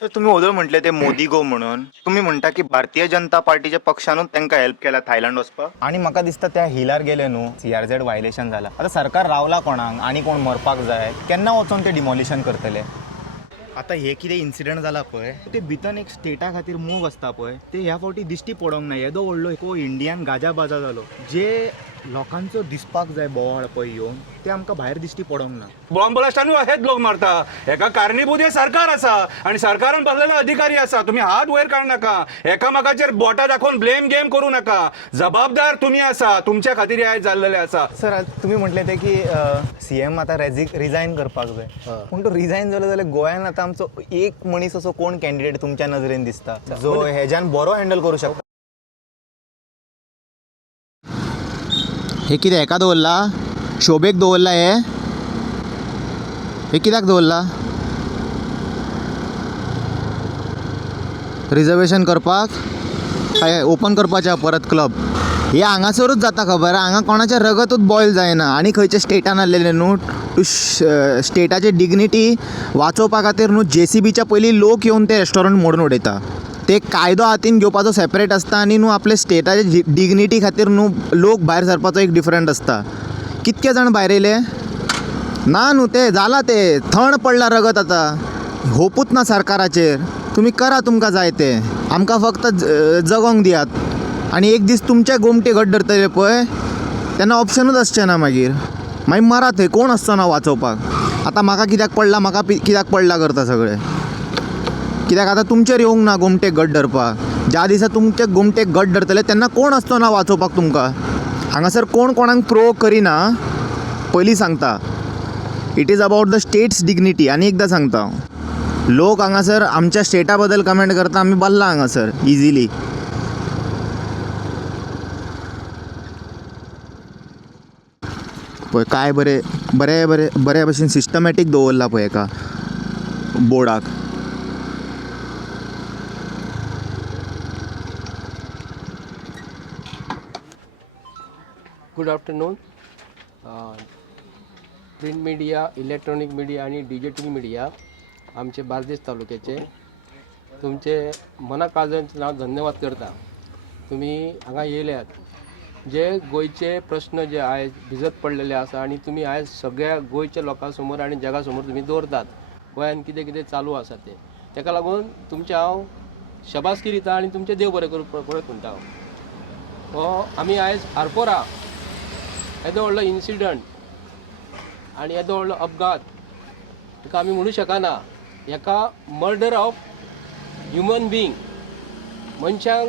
तर तुम्ही ओदळ म्हटले ते मोदी गो म्हणून तुम्ही म्हणता की भारतीय जनता पार्टीच्या पक्षानूच त्यांना हेल्प केला थायलंड वचपाक आणि म्हाका दिसता त्या हिलार गेले न्हू CRZ वायलेशन झाला आता सरकार रावला कोणाक आणि कोण मरपाक जाय केन्ना वचून ते डिमॉलिशन करतले आता हे कितें इन्सिडंट जाला पळय ते भितर एक स्टेटा खातीर मूव आसता पळय ते ह्या फावटी दिश्टी पडोंक ना येदो व्हडलो एक इंडियान गाजा बाजा जालो जे लोकांचो दिसपाक जाय बोवाळ पळय येवन ते आमकां भायर दिश्टी पडोंक ना बॉम्ब ब्लास्टानूय हेच लोक मारता हेका कारणीभूत हे सरकार आसा आणि सरकारान बसलेलो अधिकारी आसा तुम्ही हात वयर काढ नाका एकामेकाचेर बोटां दाखोवन ब्लेम गेम करू नका जबाबदार तुम्ही आसा तुमच्या खातीर हे आयज जाल्लेले आसा सर तुम्ही म्हटले ते की CM आता रिजायन करपाक जाय पूण तो रिजायन जालो जाल्यार गोंयान आतां आमचो एक मनीस असो कोण कॅन्डिडेट तुमच्या नजरेन दिसता जो हेज्यान बरो हँडल करू शकता हे कितें हेका दवरला शोभेक दवरला हे कित्याक दवरला रिजर्वेशन करपाक काय ओपन करपाचें परत क्लब हे हांगासरूच जाता खबर हांगा कोणाचें रगतूच बॉयल जायना आनी खंयच्या स्टेटान आसलेले न्हू टू स्टेटाची डिग्निटी वाचोवपा खातीर न्हू JCBच्या पयलीं लोक येवन ते रेस्टॉरंट मोडून उडयता ते कायदो हातीन घेवपाचो सेपरेट आसता आनी न्हू आपले स्टेटाचे डिग्निटी खातीर न्हू लोक भायर सरपाचो एक डिफरंट आसता कितके जाण भायर येयले ना न्हू ते जाला ते थंड पडला रगत आतां होपूच ना सरकाराचेर तुमी करा तुमकां जाय ते आमकां फक्त जगोंक दियात आनी एक दीस तुमचे गोमटे घट धरतले पळय तेन्ना ऑप्शनूच आसचें ना मागीर मरा थंय कोण आसचो ना वाचोवपाक आतां म्हाका कित्याक पडला म्हाका कित्याक पडला करता सगळें कित्याक आतां तुमचेर येवंक ना गोमटे घट धरपाक ज्या दिसा तुमचे गोमटे घट धरतले तेन्ना कोण आसचो ना वाचोवपाक तुमकां हांगासर कोण कोणाक प्रोवोक करिना पयलीं सांगता it is about the states dignity आनी एकदां सांगता हांव लोक हांगासर आमच्या स्टेटा बद्दल कमेंट करता आमी बल्ला हांगासर इजिली पळय काय बरे भशेन सिस्टमॅटीक दवरला पळय एका बोर्डाक good afternoon print media electronic media आणि डिजिटल मिडिया आमचे बार्देस तालुक्याचे तुमचे मना काळजांचे हांव धन्यवाद करता तुम्ही हांगा येयल्यात जे गोंयचे प्रश्न जे आयज भिजत पडलेले आसा आणि तुम्ही आयज सगळ्या गोंयच्या लोकां समोर आणि जगा समोर तुम्ही दवरतात गोंयान कितें कितें चालू आसा ते तेका लागून तुमचे हांव शबासकी दिता आणि तुमचे देव बरें करूं पळत म्हणटा हांव हो आमी आयज आरपोरा येदो व्हडलो इन्सिडंट आनी येदो व्हडलो अपघात ताका आमी म्हणूं शकना हेका मर्डर ऑफ ह्युमन बींग मनशांक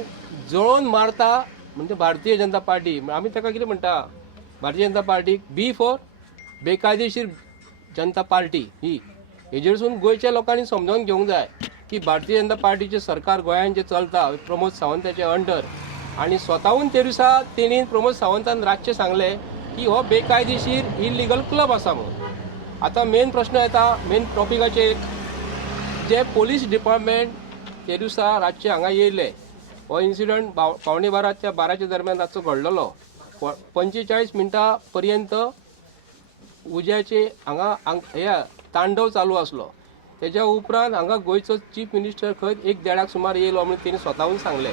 जळोवन मारता म्हणजे भारतीय जनता पार्टी आमी ताका कितें म्हणटा भारतीय जनता पार्टीक बी फॉर बेकायदेशीर जनता पार्टी ही हेजेरसून गोंयच्या लोकांनी समजावून घेवंक जाय की भारतीय जनता पार्टीचे सरकार गोंयान जे चलता प्रमोद सावंताचे अंडर आणि स्वताहून ते दिसा तेणी प्रमोद सावंतान रातचे सांगले की हो बेकायदेशीर इलिगल क्लब आसा म्हणून आता मेन प्रश्न येता मेन टॉपिकाचेर जे पोलीस डिपार्टमेंट ते दिसा रातचे हांगा येयले हो इन्सिडंट 11:15 ते 12च्या दरम्यान रातचो घडलेलो 45 मिनटां पर्यंत उज्याचे हांगा हे तांडव चालू आसलो तेज्या उपरांत हांगा गोंयचो चीफ मिनिस्टर खंय 1:30 सुमार येयलो म्हणून तेणी स्वताहून सांगले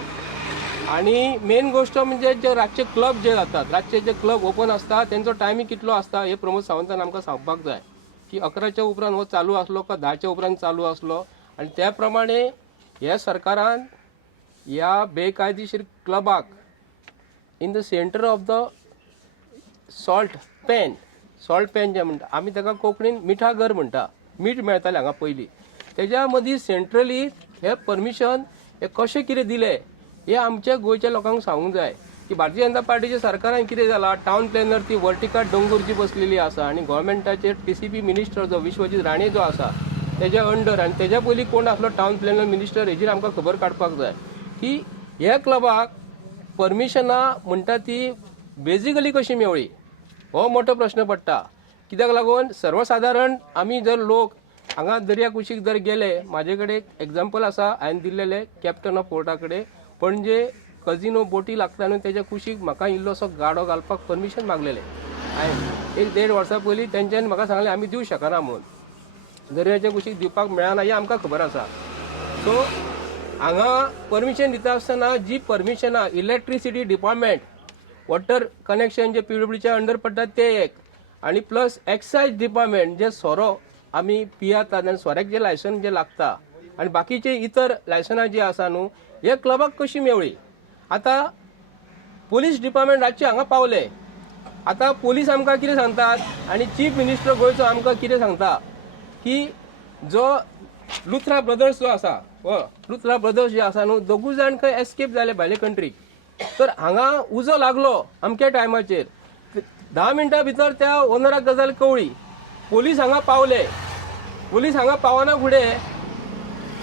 आणि मेन गोष्ट म्हणजे जे रातचे क्लब जे जातात रातचे जे क्लब ओपन आसता तेंचो टायमींग कितलो आसता हे प्रमोद सावंतान आमकां सांगपाक जाय की 11च्या उपरांत हो चालू आसलो का 10च्या उपरांत चालू आसलो आणि त्या प्रमाणे ह्या सरकारान ह्या बेकायदेशीर क्लबाक in the centre of the salt pan जे म्हणटा आमी ताका कोंकणीन मिठा घर म्हणटा मीठ मेळटालें हांगा पयलीं तेज्या मदीं सेंट्रली हे परमिशन हे कशें कितें दिलें हे आमच्या गोंयच्या लोकांक सांगूंक जाय की भारतीय जनता पार्टीच्या सरकारान कितें जालां टावन प्लॅनर ती वर्टिकल दोंगूर जी बसलेली आसा आनी गोव्हर्मेंटाचेर TCP मिनिस्टर जो विश्वजीत राणे जो आसा तेज्या अंडर आनी तेज्या पयलीं कोण आसलो टावन प्लॅनर मिनिस्टर हेजेर आमकां खबर काडपाक जाय की ह्या क्लबाक परमिशनां म्हणटा ती बेजिकली कशी मेवळी हो मोठो प्रश्न पडटा कित्याक लागून सर्वसाधारण आमी जर लोक हांगा दर्या कुशीक जर गेले म्हाजे कडेन एग्जाम्पल आसा हांवें दिल्लेले कॅप्टन ऑफ पोर्टा कडेन पणजे कजिनो बोटी लागता न्हू तेज्या कुशीक म्हाका इल्लोसो गाडो घालपाक परमिशन मागलेलें हांवें 1-1.5 वर्सां पयलीं तेंच्यांनी म्हाका सांगलें आमी दिवं शकना म्हणून दर्याच्या कुशीक दिवपाक मेळना हें आमकां खबर आसा सो हांगा परमिशन दिता आसतना जी परमिशनां इलेक्ट्रिसिटी डिपार्टमेंट वॉटर कनेक्शन जे PWDच्या अंडर पडटा ते एक आणि प्लस एक्सायज डिपार्टमेंट जे सोरो आमी पियातात आनी सोऱ्याक जे लायसन जे लागता आणि बाकीचे इतर लायसनां जी आसा न्हू हे क्लबाक कशी मेवळी. आता पोलीस डिपार्टमेंट रातचे हांगा पावले. आता पोलीस आमकां कितें सांगतात आणि चीफ मिनिस्टर गोंयचो आमकां कितें सांगता की जो लुथरा ब्रदर्स जो आसा लुथरा ब्रदर्स जे आसा न्हू दोगूय जाण खंय एस्केप जाले भायले कंट्रीक. तर हांगा उजो लागलो अमक्या टायमाचेर 10 मिनटां भितर त्या ओनराक गजाल कवळी. पोलीस हांगा पावले. पोलीस हांगा पावना फुडें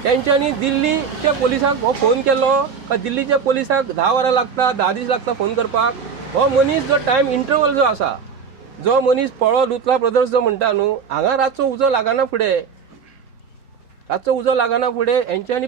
तेंच्यांनी दिल्लीच्या पोलिसांक हो फोन केलो का दिल्लीच्या पोलिसांक 10 वरां लागता 10 दीस लागता फोन करपाक. हो मनीस जो टायम इंटरवल जो आसा जो मनीस पळो लुथरा ब्रदर्स जो म्हणटा न्हू हांगा रातचो उजो लागना फुडें हेंच्यांनी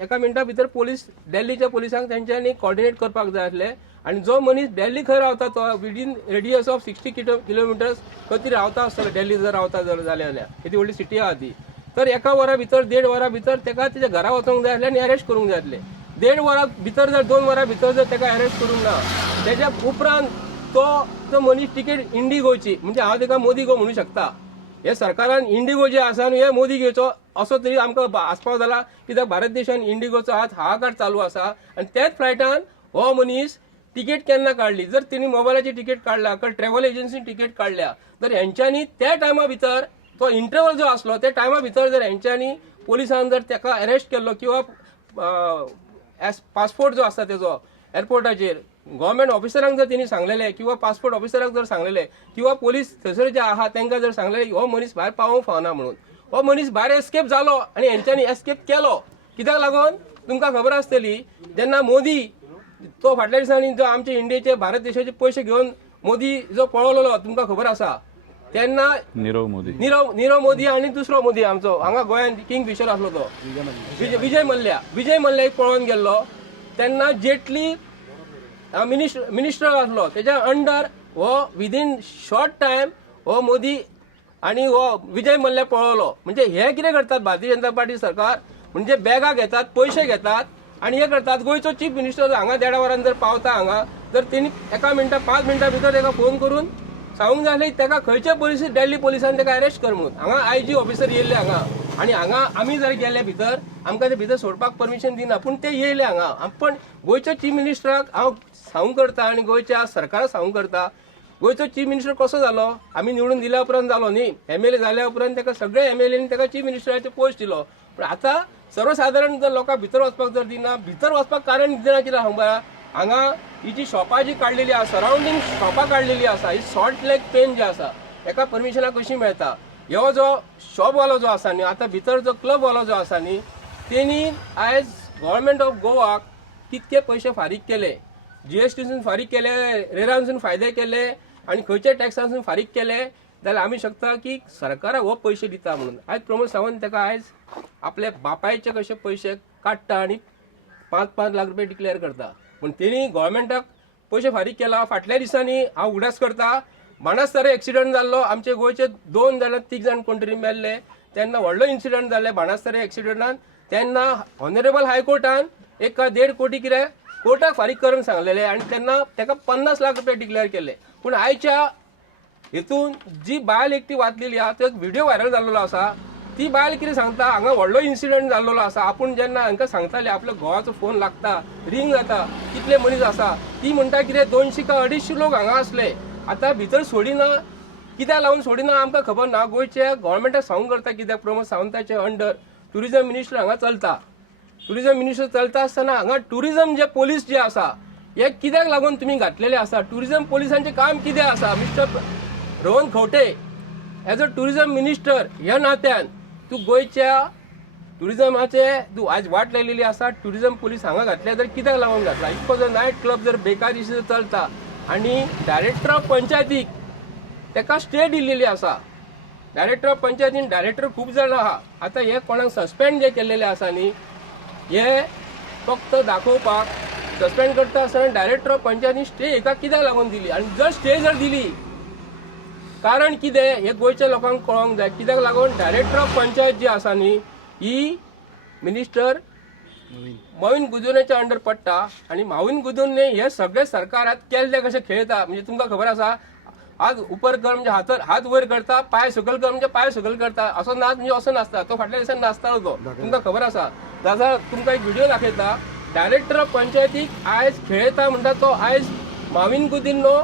1 मिनटा भितर पोलीस दिल्लीच्या पोलिसांक तेंच्यांनी कॉर्डिनेट करपाक जाय आसलें. आणि जो मनीस दिल्ली खंय रावता तो विदीन रेडियस ऑफ 60 किलोमिटर्स खंय तरी रावता आसतलो. दिल्ली जर रावता जर जालें जाल्यार कितें व्हडली सिटी आहा ती. तर 1 वरा भितर 1.5 वरां भितर तेका तेच्या घरा वचोंक जाय आसलें आनी अरेस्ट करूंक जाय आसलें. 1.5 वरां भितर जर 2 वरां भितर जर तेका अरेस्ट करूंक ना तेच्या उपरांत तो मनीस तिकेट इंडिगोची म्हणजे हांव तेका मोदी गो म्हणू शकता. हे सरकारान इंडिगो जे आसा न्हू हे मोदी घेवचो असो तरी आमकां आसपाव जाला. कित्याक भारत देशान इंडिगोचो आज हाहाकार चालू आसा आनी त्याच फ्लायटान हो मनीस तिकेट केन्ना काडली. जर तेणी मोबायलाची तिकेट काडला किंवा ट्रॅव्हल एजन्सीन तिकेट काडल्या तर हेंच्यांनी त्या टायमा भितर तो इंटरवल जो आसलो त्या टायमा भितर जर हेंच्यांनी पोलिसान जर तेका अरेस्ट केल्लो किंवा पासपोर्ट जो आसता तेजो एअरपोर्टाचेर गव्हर्मेंट ऑफिसरांक जर तेणी सांगलेले किंवा पासपोर्ट ऑफिसराक जर सांगलेले किंवा पोलीस थंयसर जे आहा तांकां जर सांगलेले हो मनीस भायर पावूंक फावना म्हणून हो मनीस भायर एस्केप जालो आनी हेंच्यांनी एस्केप केलो. कित्याक लागून तुमकां खबर आसतली जेन्ना मोदी तो फाटल्या दिसांनी जो आमचे इंडियेचे भारत देशाचे पयशे घेवन मोदी जो पळवलेलो तुमकां खबर आसा तेन्ना नीरव मोदी आणि दुसरो मोदी आमचो हांगा गोंयांत किंग फिशर आसलो तो विजय मल्ल्या पळोवन गेल्लो. तेन्ना जेटली मिनिस्टर आसलो तेच्या अंडर हो विदीन शॉर्ट टायम हो मोदी आणि हो विजय मल्ल्या पळवलो. म्हणजे हे कितें करतात भारतीय जनता पार्टी सरकार म्हणजे बॅगा घेतात पयशे घेतात आणि हे करतात. गोंयचो चीफ मिनिस्टर हांगा 1.5 वरान जर पावता हांगा तर तेणी 1 मिनटा 5 मिनटां भितर तेका फोन करून सांगूंक जाय आसलें तेका खंयच्या पोलिसी दिल्ली पोलिसान तेका अरेस्ट कर म्हणून. हांगा IG ऑफिसर येयल्ले हांगा आणि हांगा आमी जर गेले भितर आमकां ते भितर सोडपाक परमिशन दिना पूण ते येयले हांगा. पण गोंयच्या चीफ मिनिस्टराक हांव सांगूंक करता आणि गोंयच्या सरकाराक सांगूंक करता गोंयचो चीफ मिनिस्टर कसो जालो. आमी निवडून दिल्या उपरांत जालो न्ही. MLA जाल्या उपरांत तेका सगळे MLAनी तेका चीफ मिनिस्टराचे पोस्ट दिलो. पण आतां सर्वसाधारण जर लोकांक भितर वचपाक जर दिना भितर वचपाक कारण दिना कित्याक सांगपा हांगा ही जी शॉपां जी काडलेली आसा सरावंडींग शॉपां काडलेली आसा ही सॉल्ट लेक पेन जी आसा एका परमिशनां कशी मेळटा. ह्यो जो शॉपवालो जो आसा न्ही आतां भितर जो क्लबवालो जो आसा न्ही तेणी आयज गव्हर्मेंट ऑफ गोवाक कितके पयशे फारीक केले GSTसून फारीक केले रेरांसून फायदे केले आणि खंयच्या टॅक्सांसून फारीक केले जाल्यार आमी शकता की सरकाराक हो पयशे दिता म्हणून. आयज प्रमोद सावंत तेका आयज आपले बापायचे कशे पयशे काडटा आणि 5-5 लाख रुपया डिक्लेअर करता. पण तेणी गव्हर्मेंटाक पयशे फारीक केला. फाटल्या दिसांनी हांव उगडास करता बाणास्तारा एक्सिडंट जाल्लो आमचे गोंयचे 2 जाल्यार 3 जाण कोण तरी मेल्ले तेन्ना व्हडलो इन्सिडंट जाल्ले बाणास्तारा एक्सिडंटान. तेन्ना ऑनरेबल हायकोर्टान 1.5 कोटी कितें कोर्टाक फारीक करून सांगलेले आणि तेन्ना तेका 50 लाख रुपया डिक्लेअर केले. पूण आयच्या हेतून जी बायल एकटी वाचलेली आहा तो एक व्हिडिओ व्हायरल जाल्लो आसा. ती बायल कितें सांगता हांगा व्हडलो इन्सिडंट जाल्लो आसा. आपूण जेन्ना हांकां सांगताले आपल्या घोवाचो फोन लागता रिंग जाता कितले मनीस आसा ती म्हणटा कितें 200 का 250 लोक हांगा असले. आतां भितर सोडिना कित्याक लागून सोडिना आमकां खबर ना. गोंयचे गव्हर्मेंटाक सांगूंक करता कित्याक प्रमोद सावंताचे अंडर ट्युरिजम मिनिस्टर हांगा चलता. ट्युरिजम मिनिस्टर चलता आसतना हांगा ट्युरिजम जे पोलीस जे आसा हे कित्याक लागून तुमी घातलेले आसा. ट्युरिजम पोलिसांचें काम कितें आसा. Mister Rohan Khaunte as a tourism minister ह्या नात्यान तूं गोंयच्या ट्युरिजमाचे तूं आयज वाट लायलेली आसा. ट्युरिजम पोलीस हांगा घातले तर कित्याक लागून घातला. इतको जर नायट क्लब जर बेकायदेशीर जर चलता आणि डायरेक्टर ऑफ पंचायतीक तेका स्टे दिल्लेली आसा. डायरेक्टर ऑफ पंचायतीन डायरेक्टर खूब जाण आहा. आतां हे कोणाक सस्पेंड जे केल्लेले आसा न्ही हे फक्त दाखोवपाक सस्पेंड करता आसतना डायरेक्टर ऑफ पंचायतीन स्टे हेका कित्याक लागून दिली. आणि जर स्टे जर दिली कारण कितें हे गोंयच्या लोकांक कळोंक जाय. कित्याक लागून डायरेक्टर ऑफ पंचायत जी आसा न्ही ही मिनिस्टर मवीन गुदोनेच्या अंडर पडटा आणि मवीन गुदोनने हे सगळे सरकारात केल्ले कशे खेळता म्हणजे तुमकां खबर आसा हात उपर कर म्हणजे हात वयर करता पाय सकल कर म्हणजे पाय सकल करता असो नाच म्हणजे असो नाचता तो फाटल्या दिसांनी नाचतालो तो तुमकां खबर आसा ताचा तुमकां एक व्हिडिओ दाखयता डायरेक्टर ऑफ पंचायतीक आयज खेळता म्हणटा तो आयज मवीन गुदिन्नो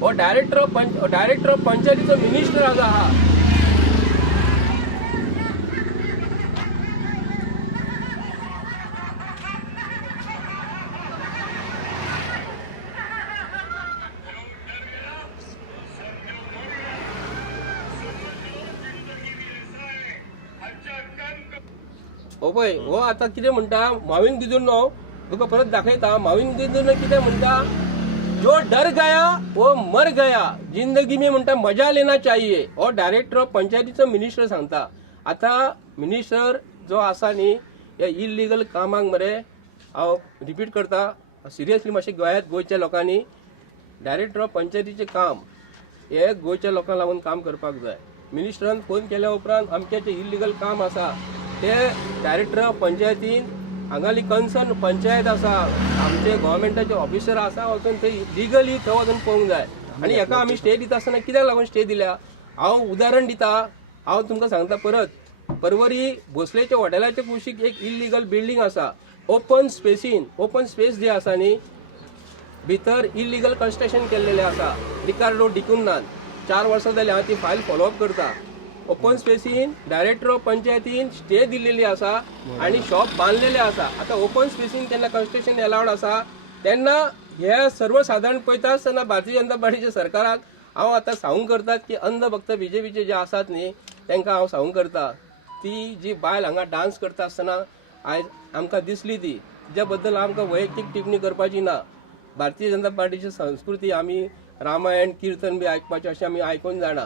हो डायरेक्टर ऑफ पंचायतीचो मिनिस्टर आहा हो पळय हो आता कितें म्हणटा मवीन गुदिन्नो तुका परत दाखयता मवीन गुदिन्नो कितें म्हणटा जो डर गया वो मर गया जिंदगी में म्हणटा मजा लेना चाहिए हो डायरेक्टर ऑफ पंचायतीचो मिनिस्टर सांगता आता मिनिस्टर जो आसा न्ही हे इलिगल कामाक मरे हांव रिपीट करता सिरियसली मातशें गोंयच्या लोकांनी डायरेक्टर ऑफ पंचायतीचें काम हे गोंयच्या लोकांक लागून काम करपाक जाय मिनिस्टरान फोन केल्या उपरांत अमकें जें इलिगल काम आसा ते डायरेक्टर ऑफ पंचायतीन हांगाली कन्सर्न पंचायत आसा आमचे गव्हर्मेंटाचे ऑफिसर आसा वचून थंय लिगली थंय वचून पळोवंक जाय आनी हेका आमी स्टे दिता आसतना कित्याक लागून स्टे दिल्या हांव उदाहरण दिता हांव तुमकां सांगता परत परवरी भोसलेच्या हॉटेलाच्या कुशीक एक इलिगल बिल्डींग आसा ओपन स्पेस जे आसा न्ही भितर इलिगल कन्स्ट्रक्शन केल्लेलें आसा रिकार्डो डिकुन्नान 4 वर्सां जाली हांव ती फायल फॉलोअप करता ओपन स्पेसीन डायरेक्टर ऑफ पंचायतीन स्टे दिल्लेली आसा आणि शॉप बांधलेले आसा आता ओपन स्पेसीन केन्ना कन्स्ट्रक्शन अलाउड आसा तेन्ना हे सर्वसाधारण पळयता आसतना भारतीय जनता पार्टीच्या सरकाराक हांव आतां सांगूंक करतात की अंधभक्त बीजेपीचे जे आसात न्ही तांकां हांव सांगूंक करता ती जी बायल हांगा डान्स करता आसतना आयज आमकां दिसली ती तिच्या बद्दल आमकां वैयक्तीक टिप्पणी करपाची ना भारतीय जनता पार्टीची संस्कृती आमी रामायण कीर्तन बी आयकपाचें अशें आमी आयकून जाणा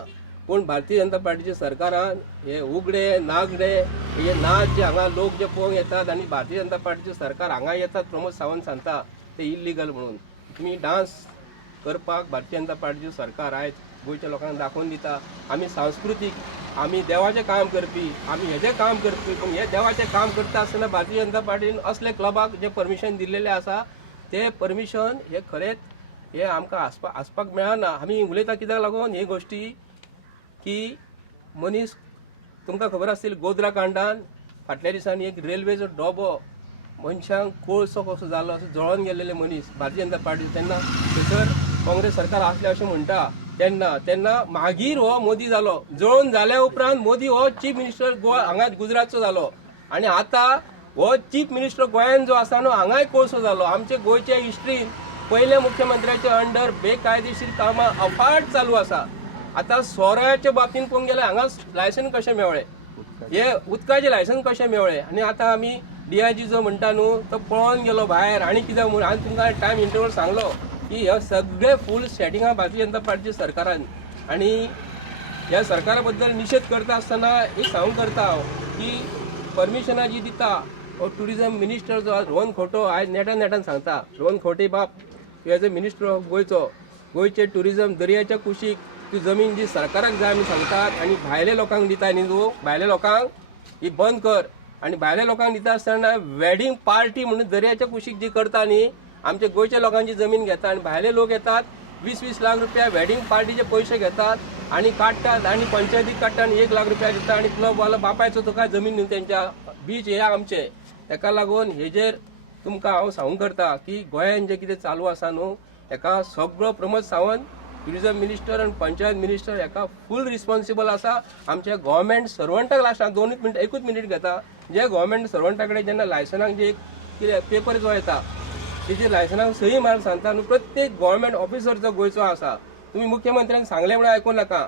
पूण भारतीय जनता पार्टीच्या सरकारान हे उगडे नागडे हे नाच जे हांगा लोक जे पळोवंक येतात आनी भारतीय जनता पार्टीचे सरकार हांगा येतात प्रमोद सावंत सांगता ते इल्लिगल म्हणून तुमी डान्स करपाक भारतीय जनता पार्टीचे सरकार आयज गोंयच्या लोकांक दाखोवन दिता आमी सांस्कृतीक आमी देवाचें काम करपी आमी हेजें काम करपी पूण हे देवाचें काम करता आसतना भारतीय जनता पार्टीन असले क्लबाक जे परमिशन दिल्लेलें आसा ते परमिशन हे खरेंच हे आमकां आसपाक मेळना आमी उलयता कित्याक लागून हे गोश्टी की मनीस तुमकां खबर आसतली गोद्रा कांडान फाटल्या दिसांनी एक रेल्वेचो डबो मनशांक कोळसो कसो जालो असो जळोन गेलेले मनीस भारतीय जनता पार्टी तेन्ना थंयसर काँग्रेस सरकार आसलें अशें म्हणटा तेन्ना मागीर हो मोदी जालो जळोन जाल्या उपरांत मोदी हो चीफ मिनिस्टर गोवा हांगा गुजरातचो जालो आनी आतां हो चीफ मिनिस्टर गोंयान जो आसा न्हू हांगाय कोळसो जालो आमचे गोंयच्या हिस्ट्रीन पयले मुख्यमंत्र्याच्या अंडर बेकायदेशीर कामां अफाट चालू आसा आता सोऱ्याच्या बाबतीन पळोवंक गेल्यार हांगा लायसन कशें मेवळे हे उदकाचे लायसन कशें मेवळे आनी आतां आमी DIG जो म्हणटा न्हू तो पळोवन गेलो भायर आनी कित्याक म्हणून हांवें तुमकां टायम इंटरवल सांगलो की हे सगळे फूल सेटिंगां भारतीय जनता पार्टीच्या सरकारान आनी ह्या सरकारा बद्दल निशेध करता आसतना एक सांगूंक करता हांव की परमिशनां जी दिता हो टुरिजम मिनिस्टर जो रोहन खोटो आयज नेटान सांगता रोहन खोटे बाप एज अ मिनिस्टर ऑफ गोंयचे टुरिजम दर्याच्या कुशीक ती जमीन जी सरकाराक जाय आमी सांगतात आनी भायल्या लोकांक दिता न्ही तूं भायल्या लोकांक ही बंद कर आनी भायल्या लोकांक दिता आसतना वेडिंग पार्टी म्हणून दर्याच्या कुशीक जी करता न्ही आमच्या गोंयच्या लोकांची जमीन घेता आनी भायले लोक येतात 20-20 लाख रुपया वेडिंग पार्टीचे पयशे घेतात आनी काडटात आनी पंचायतीक काडटा आनी 1 लाख रुपया दिता आनी क्लबवालो बापायचो तुका जमीन न्ही तेंच्या बीच हे आमचे तेका लागून हेजेर तुमकां हांव सांगूंक करता की गोंयान जें कितें चालू आसा न्हू हेका सगळो प्रमोद सावंत टुरिजम मिनिस्टर आनी पंचायत मिनिस्टर हेका फूल रिस्पॉन्सिबल आसा आमच्या गव्हर्मेंट सर्वंटाक लास्टाक 1 मिनीट घेता जे गव्हर्मेंट सर्वंटा कडेन जेन्ना लायसनाक जे कितें पेपर जो येता तेजे लायसनाक सही मार्क सांगता न्हू प्रत्येक गव्हर्मेंट ऑफिसर जो गोंयचो आसा तुमी मुख्यमंत्र्यान सांगलें म्हणून आयकूं नाका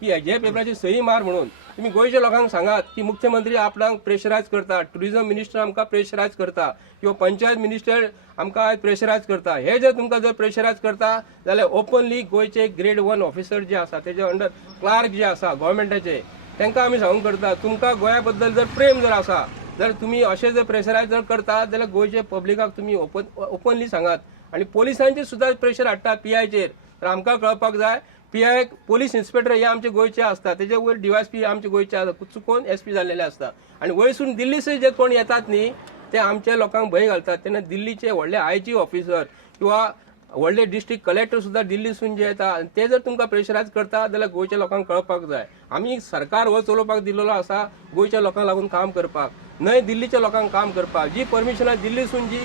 की हेजे पेपराची सही मार म्हणून तुमी गोंयच्या लोकांक सांगात की मुख्यमंत्री आपणाक प्रेशरायज करता टुरिजम मिनिस्टर आमकां प्रेशरायज करता किंवा पंचायत मिनिस्टर आमकां प्रेशरायज करता हे जर तुमकां जर प्रेशरायज करता जाल्यार ओपनली गोंयचे ग्रेड 1 ऑफिसर जे आसा तेजे अंडर क्लार्क जे आसा गव्हर्मेंटाचे तांकां आमी सांगूंक करता तुमकां गोंया बद्दल जर प्रेम जर आसा जर तुमी अशें जर प्रेशरायज जर करतात जाल्यार गोंयचे पब्लिकाक तुमी ओपनली सांगात आनी पोलिसांचेर सुद्दां प्रेशर हाडटा PIचेर तर आमकां कळपाक जाय PI पोलीस इन्स्पेक्टर हे आमचे गोंयचे आसता तेजे वयर DYSP आमचे गोंयचे आसता चुकोवन SP जाल्लेले आसता आनी वयरसून दिल्लीचे जे कोण येतात न्ही ते आमच्या लोकांक भंय घालतात तेन्ना दिल्लीचे व्हडले IG ऑफिसर किंवा व्हडले डिस्ट्रिक्ट कलेक्टर सुद्दां दिल्लीसून जे येता आनी ते जर तुमकां प्रेशरायज करता जाल्यार गोंयच्या लोकांक कळपाक जाय आमी सरकार हो चलोवपाक दिलेलो आसा गोंयच्या लोकांक लागून काम करपाक न्हय दिल्लीच्या लोकांक काम करपाक जी परमिशनां दिल्लीसून जी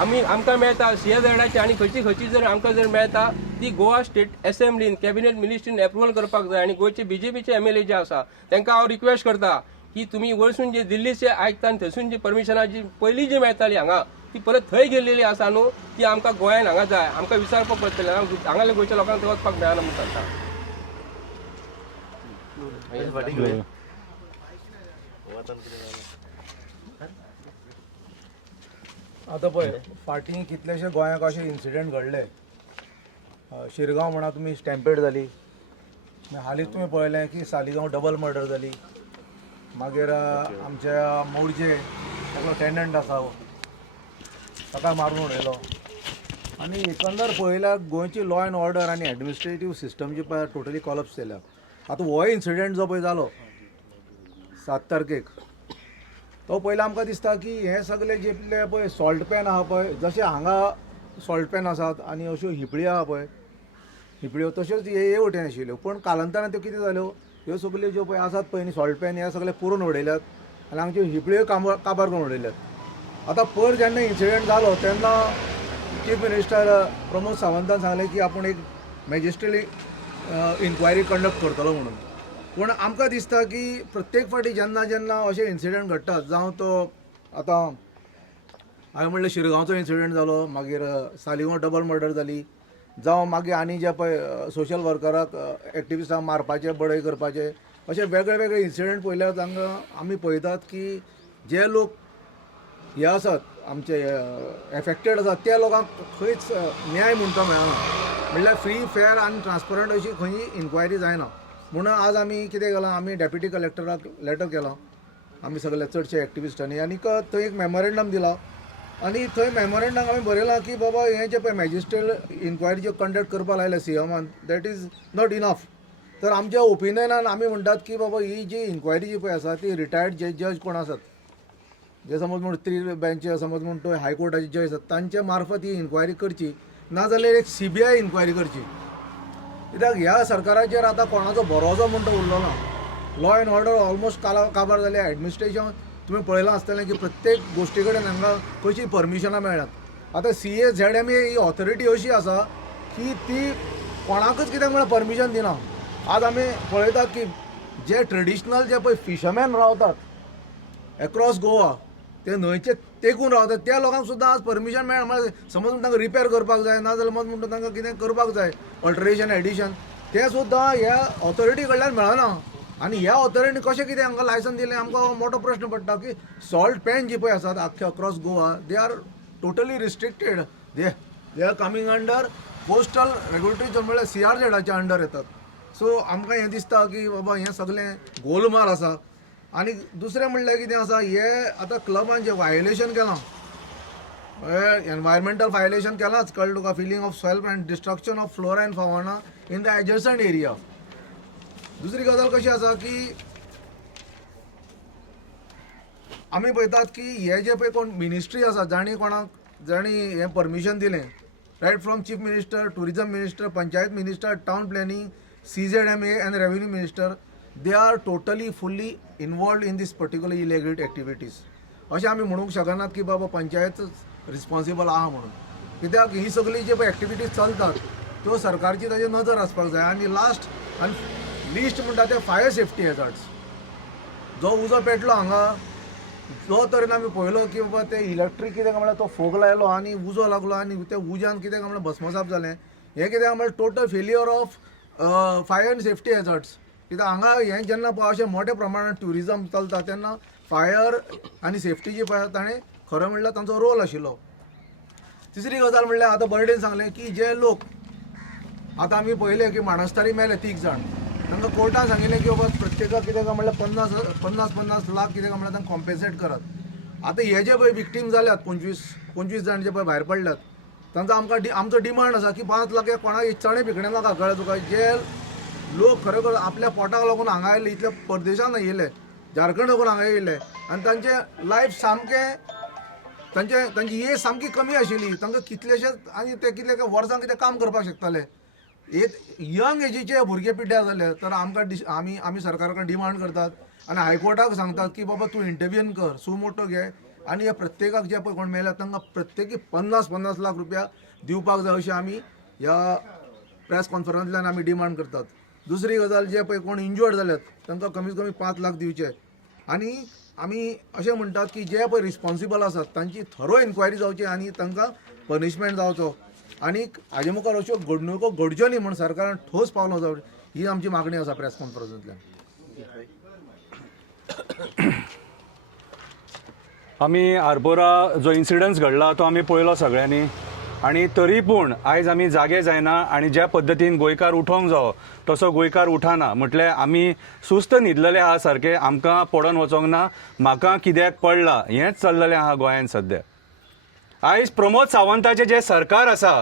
आमकां मेळटा CSZची आनी खंयची जर आमकां जर मेळटा ती गोवा स्टेट असेंब्लीन कॅबिनेट मिनिस्ट्रीन एप्रुवल करपाक जाय आनी गोंयचे BJPचे MLA जे आसा तांकां हांव रिक्वेस्ट करता की तुमी वयरसून जे दिल्लीचे आयकता आनी थंयसून जी परमिशनां जी पयलीं जी मेळटाली हांगा ती परत थंय गेलेली आसा न्हू ती आमकां गोंयान हांगा जाय आमकां विचारपाक पडटलें हांगाल्या गोंयच्या लोकांक थंय वचपाक मेळना म्हणून सांगता आतां पळय फाटीं कितलेशे गोंयाक अशे इन्सिडंट घडले शिरगांव म्हणा तुमी स्टॅम्पेड जाली हालींच तुमी पळयलें की सालिगांव डबल मर्डर जाली मागीर आमच्या मोरजे ताका टॅनंट आसा ताका मारून उडयलो आनी एकंदर पळयल्यार गोंयची लॉ एंड ऑर्डर आनी एडमिनिस्ट्रेटीव सिस्टम जी पळय टोटली कॉलप्स केल्या आतां हो इन्सिडंट जो पळय जालो 7 तारखेक तो पयलीं आमकां दिसता की हे सगळे जितले पळय सॉल्ट पॅन आहा पळय जशे हांगा सॉल्ट पॅन आसात आनी अश्यो हिपळ्यो आहा पळय हिपळ्यो तश्योच हे वटेन आशिल्ल्यो पूण कालांतरान त्यो कितें जाल्यो ह्यो सगल्यो ज्यो पळय आसात पळय न्ही सॉल्ट पॅन हे सगळे पुरून उडयल्यात आनी हांगच्यो हिपळ्यो काबार करून उडयल्यात आतां पर जेन्ना इन्सिडंट जालो तेन्ना चीफ मिनिस्टर प्रमोद सावंतान सांगलें की आपूण एक मॅजिस्ट्रेट इन्क्वायरी कंडक्ट करतलो म्हणून पूण आमकां दिसता की प्रत्येक फावटी जेन्ना जेन्ना अशे इन्सिडंट घडटात जावं तो आतां हांवें म्हणलें शिरगांवचो इन्सिडंट जालो मागीर सालिगांव डबल मर्डर जाली जावं मागीर आनी जे पळय सोशल वर्कराक एक्टिविस्टांक मारपाचे बडय करपाचे अशे वेगळे वेगळे इन्सिडंट पळयल्यार तांकां आमी पळयतात की जे लोक हे आसात आमचे एफेक्टेड आसात त्या लोकांक खंयच न्याय म्हणटा मेळना म्हणल्यार फ्री फेअर आनी ट्रान्सपरंट अशी खंयी इन्क्वायरी जायना म्हणून आज आमी कितें केलां आमी डेप्युटी कलेक्टराक लेटर केलां आमी सगळे चडशे एक्टिविस्टांनी आनीक थंय एक मेमोरेंडम दिला आनी थंय मेमोरेंडम आमी बरयलां की बाबा हें जे पळय मॅजिस्ट्रेट इन्क्वायरी जे कंडक्ट करपाक लायले CMन दॅट इज नॉट इनफ तर आमच्या ओपिनियनान आमी म्हणटात की बाबा ही जी इन्क्वायरी जी पळय आसा ती रिटायर्ड जज कोण आसात जे समज म्हण 3 बेंच समज म्हण तो हायकोर्टाचे जज आसात तांचे मार्फत ही इन्क्वायरी करची नाजाल्यार एक CBI इन्क्वायरी करची कित्याक ह्या सरकाराचेर आतां कोणाचो भरोसो म्हण तो उरलो ना लॉ एंड ऑर्डर ऑलमोस्ट काबार जाले एडमिनिस्ट्रेशन तुमी पळयलां आसतलें की प्रत्येक गोश्टी कडेन हांगा कशी परमिशनां मेळ्ळ्यात आतां CSZMA ही ऑथॉरिटी अशी आसा की ती कोणाकच कित्याक म्हळ्यार परमिशन दिना आज आमी पळयतात की जे ट्रेडिशनल जे पळय फिशरमॅन रावतात एक्रॉस गोवा ते न्हंयचे तेकून रावतात त्या लोकांक सुद्दां आज परमिशन मेळना म्हळ्यार समज तांकां रिपेर करपाक जाय नाजाल्यार मत म्हणटा तांकां कितें करपाक जाय ऑल्टरेशन एडिशन तें सुद्दां ह्या ऑथॉरिटी कडल्यान मेळना आनी ह्या ऑथॉरिटीन कशें कितें हांकां लायसन दिलें आमकां मोठो प्रश्न पडटा की सॉल्ट पॅन जी पळय आसात आख्खे across Goa they are totally restricted they are coming under coastal regulatory zone म्हळ्यार CRZच्या अंडर येतात सो आमकां हें दिसता की बाबा हें सगळें गोलमाल आसा आनी दुसरें म्हणल्यार कितें आसा हे आतां क्लबान जें वायोलेशन केलां एनवायरमेंटल वायोलेशन केलांच कळ्ळें तुका filling of soil and destruction of flora and fauna in the adjacent area दुसरी गजाल कशी आसा की आमी पळयतात की हे जे पळय कोण मिनिस्ट्री आसा जाणी हें परमिशन दिलें right from chief minister tourism minister panchayat minister town planning CZMA and revenue minister they are totally fully involved in these particular illegal activities अशें आमी म्हणूंक शकनात की बाबा पंचायतच रिस्पॉन्सिबल आहा म्हणून कित्याक ही सगळी जे पळय एक्टिविटीज चलतात त्यो सरकारची ताजेर नजर आसपाक जाय आनी लास्ट आनी लिस्ट म्हणटा ते फायर सेफ्टी हॅजार्ड्स जो उजो पेटलो हांगा जो तरेन आमी पळयलो की बाबा ते इलेक्ट्रीक कितें म्हळ्यार तो फोग लायलो आनी उजो लागलो आनी त्या उज्यान कितें म्हळ्यार भस्मसाप जालें हें कितें म्हळ्यार total failure of fire and safety hazards कित्याक हांगा हें जेन्ना पळय अशें मोठ्या प्रमाणात ट्युरिजम चलता तेन्ना फायर आनी सेफ्टी जी पळय ताणें खरें म्हणल्यार तांचो रोल आशिल्लो तिसरी गजाल म्हणल्यार आतां बर्डेन सांगलें की जे लोक आतां आमी पळयलें की माणस्तारी मेले 3 जाण तांकां कोर्टान सांगिल्लें की बाबा प्रत्येकाक कितें काय म्हणल्यार 50 लाख कितें काय म्हणल्यार तांकां कॉम्पेन्सेट करात आतां हे जे पळय विक्टीम जाल्यात 25 जाण जे पळय भायर पडल्यात तांचो आमचो डिमांड आसा की 5 लाख कोणाक इच्छाणे भिकणे नाका कळ्ळें तुका जे लोक खरेखर आपल्या पोटाक लागून हांगा आयले इतले परदेशांत येयले झारखंड लागून हांगा येयले आनी तांचें लायफ सामकें तांची एज सामकी कमी आशिल्ली, तांकां कितलेशेच आनी ते कितले वर्सां कितें काम करपाक शकताले. यंग एजीचे भुरगे पिड्ड्यार जाले, तर आमकां आमी सरकारा कडेन डिमांड करतात आनी हायकोर्टाक सांगतात की बाबा तूं इंटरव्यून कर, सुमोटो घे आनी हे प्रत्येकाक जे पळय कोण मेल्यात तांकां प्रत्येकी 50-50 लाख रुपया दिवपाक जाय अशें आमी ह्या प्रेस कॉन्फरन्सांतल्यान आमी डिमांड करतात. दुसरी गजाल, जे पळय कोण इंजर्ड जाल्यात तांकां कमीत कमी 5 लाख दिवचे. आनी आमी अशें म्हणटात की जे पळय रिस्पॉन्सिबल आसात तांची थरो इन्क्वायरी जावची आनी तांकां पनिशमेंट जावचो. आनी हाजे मुखार अश्यो घडणुको घडच्यो न्ही म्हण सरकारान ठोस पावलो जावचें, ही आमची मागणी आसा प्रेस कॉन्फरन्सांतल्यान. आमी आरपोरा जो इन्सिडन्स घडला तो आमी पळयलो सगळ्यांनी, आणि तरी पूण आयज आमी जागे जायना आनी ज्या पद्दतीन गोंयकार उठोवंक जावो तसो गोंयकार उठाना. म्हटल्यार आमी सुस्त न्हिदलेले आहा सारके, आमकां पडोन वचोंक ना, म्हाका कित्याक पडला हेंच चल्लेलें आहा गोंयांत सद्या. आयज प्रमोद सावंताचें जें सरकार आसा,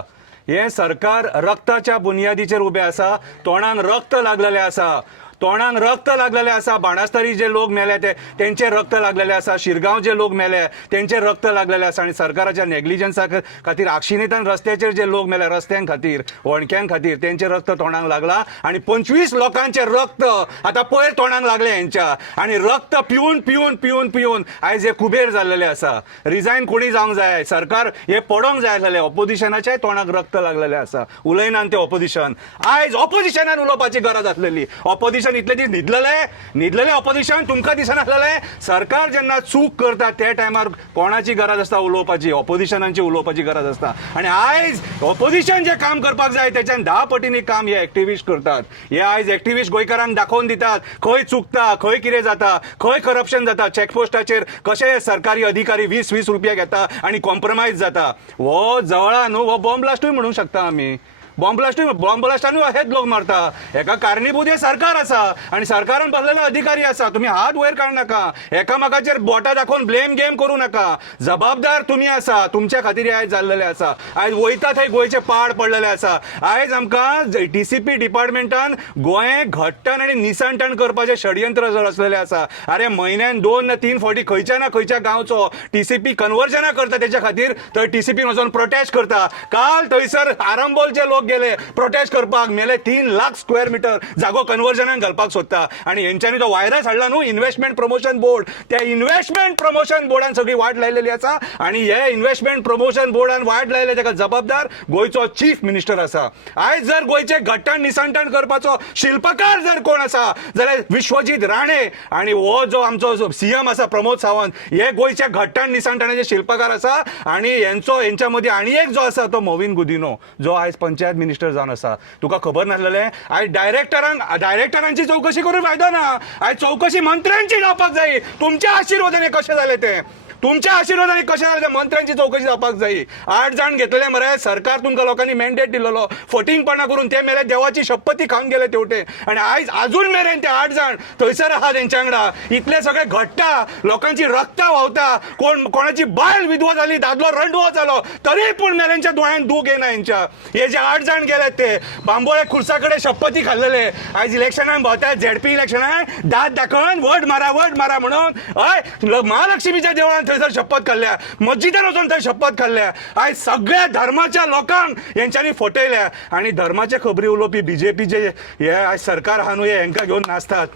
हें सरकार रक्ताच्या बुनयादीचेर उबें आसा. तोंडान रक्त लागलेलें आसा, तोंडान रक्त लागलेलें आसा. बाणास्तारी जे लोक मेले तेंचे रक्त लागलेलें आसा. शिरगांव जे लोक मेले तेंचे रक्त लागलेलें आसा. आनी सरकाराच्या नेग्लिजन्सा खातीर आक्षिणेंतल्यान रस्त्याचेर जे लोक मेले रस्त्यां खातीर, वणक्यां खातीर, तेंचे रक्त तोंडाक लागला. आनी 25 लोकांचे रक्त आतां पयर तोंडाक लागले हेंच्या. आनी रक्त पिवन पिवन पिवन पिवन आयज हे कुबेर जाल्लेले आसा. रिजायन कोणी जावंक जाय, सरकार हे पडोंक जाय आसलेलें. ऑपोजिशनाच्याय तोंडाक रक्त लागलेलें आसा. उलयनान ते ऑपोजिशन. आयज ऑपोजिशनान उलोवपाची गरज आसलेली. ऑपोजिशन इतले दीस न्हिदलेले ऑपोजिशन तुमकां दिसनासलेलें. सरकार जेन्ना चूक करता त्या टायमार कोणाची गरज आसता उलोवपाची, ऑपोजिशनांची उलोवपाची गरज आसता. आनी आयज ऑपोजिशन जे काम करपाक जाय तेच्यान 10 पटींनी काम हे एक्टिविस्ट करतात. हे आयज एक्टिविस्ट गोंयकारांक दाखोवन दितात खंय चुकता, खंय कितें जाता, खंय करप्शन जाता. चॅकपोस्टाचेर कशे सरकारी अधिकारी 20-20 रुपया घेता आनी कॉम्प्रमायज जाता. हो जवळा न्हू, हो बॉम्ब ब्लास्टूय म्हणूंक शकता आमी. बॉम्ब ब्लास्टानूय हेच लोक मारता. हेका कारणीभूत हे सरकार आसा आनी सरकारान बसलेलो अधिकारी आसा. तुम्ही हात वयर काडू नाका, एकामेकाचेर बोटां दाखोवन ब्लेम गेम करूं नाका. जबाबदार तुम्ही आसा, तुमच्या खातीर आयज जाल्लेले आसा. आयज वयता थंय गोंयचे पाड पडलेले आसा. आयज आमकां TCP डिपार्टमेंटान गोंय घट्टण आनी निसणटण करपाचें षडयंत्र रचलेलें आसा. अरे म्हयन्यान 2-3 फावटी खंयच्या ना खंयच्या गांवचो TCP कन्वर्जना करता, तेच्या खातीर थंय TCP वचून प्रोटेस्ट करता. काल थंयसर आरंबोलचे लोक गेले प्रोटेस्ट करपाक, मेले 3 लाख स्क्वेअर मीटर जागो कन्वर्जनाक घालपाक सोदता. आनी हेंच्यांनी तो व्हायरस हाडला न्हू, इन्व्हेस्टमेंट प्रमोशन बोर्ड. त्या इन्व्हेस्टमेंट प्रमोशन बोर्डान सगळी वाट लायलेली आसा. आनी हे इन्व्हेस्टमेंट प्रमोशन बोर्डान वाट लायले ताका जबाबदार गोंयचो चीफ मिनिस्टर आसा. आयज जर गोंयचे घट्टण निसणटण करपाचो शिल्पकार जर कोण आसा जाल्यार विश्वजीत राणे आनी हो जो आमचो CM आसा प्रमोद सावंत, हे गोंयचे घट्टण निसणटणाचे शिल्पकार आसा. आनी हेंच्या मदीं आनी एक जो आसा तो मोविन गुदिनो, जो आयज पंचायत मिनिस्टर जावन आसा. तुका खबर नासलेलें? आयज डायरेक्टरांची चौकशी करून फायदो ना. आयज चौकशी मंत्र्यांची जावपाक जाय. तुमच्या आशिर्वादाने कशें जालें तें, तुमच्या आशिर्वादाने कशें जालें तें मंत्र्यांची चौकशी जावपाक जाय. 8 जाण घेतलेले मरे, सरकार तुमकां लोकांनी मॅन्डेट दिलेलो. फटींगपणां करून ते मेले, देवाची शपथी खावन गेले तेवटे. आनी आयज आजून मेरेन ते 8 जाण थंयसर आहा तेंच्या वांगडा. इतले सगळे घडटा, लोकांची रक्तां व्हांवता, कोणाची बायल विधवा जाली, दादलो रंडवो जालो, तरी पूण मेरेनच्या दोळ्यान दूख येना हेंच्या. हे जे 8 जाण गेले ते बांबोळे खुर्सा कडेन शपथी खाल्लेले. आयज इलेक्शनाक भोंवतात, ZP इलेक्शनाक दाद दाखोवन वोट मारा म्हणून हय महालक्ष्मीच्या देवळान थंयसर शपथ खाल्ल्या, मस्जिदान वचून थंय शपथ खाल्ल्या. आयज सगळ्या धर्माच्या लोकांक हेंच्यांनी फटयल्या. आनी धर्माचे खबरी उलोवपी BJPचे हे आयज सरकार आहा न्हू, हे हेंकां घेवन नाचतात.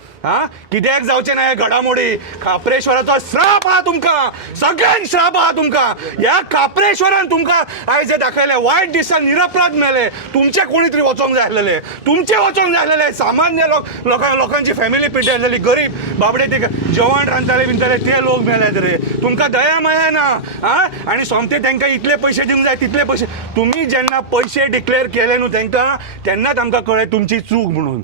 कित्याक जावचें ना हे घडामोडी? खापरेश्वराचो श्राप आहा तुमकां, सगळ्यांक श्राप आहा तुमकां. ह्या खापरेश्वरान तुमकां आयज हे दाखयलें. वायट दिसान निरपराध मेले. तुमचे कोणी तरी वचोंक जाय आसलेले, तुमचे वचोंक जाय आसलेले. सामान्य लोकांची फॅमिली पिड्ड्यार जाली, गरीब बाबडे ते जेवण रांदताले बिनताले ते लोक मेले रे. तुमकां दया माया ना. आनी सोमते तांकां इतले पयशे दिवंक जाय, तितले पयशे. तुम्ही जेन्ना पयशे डिक्लेअर केले न्हू तांकां, तेन्नाच आमकां कळ्ळें तुमची चूक म्हणून.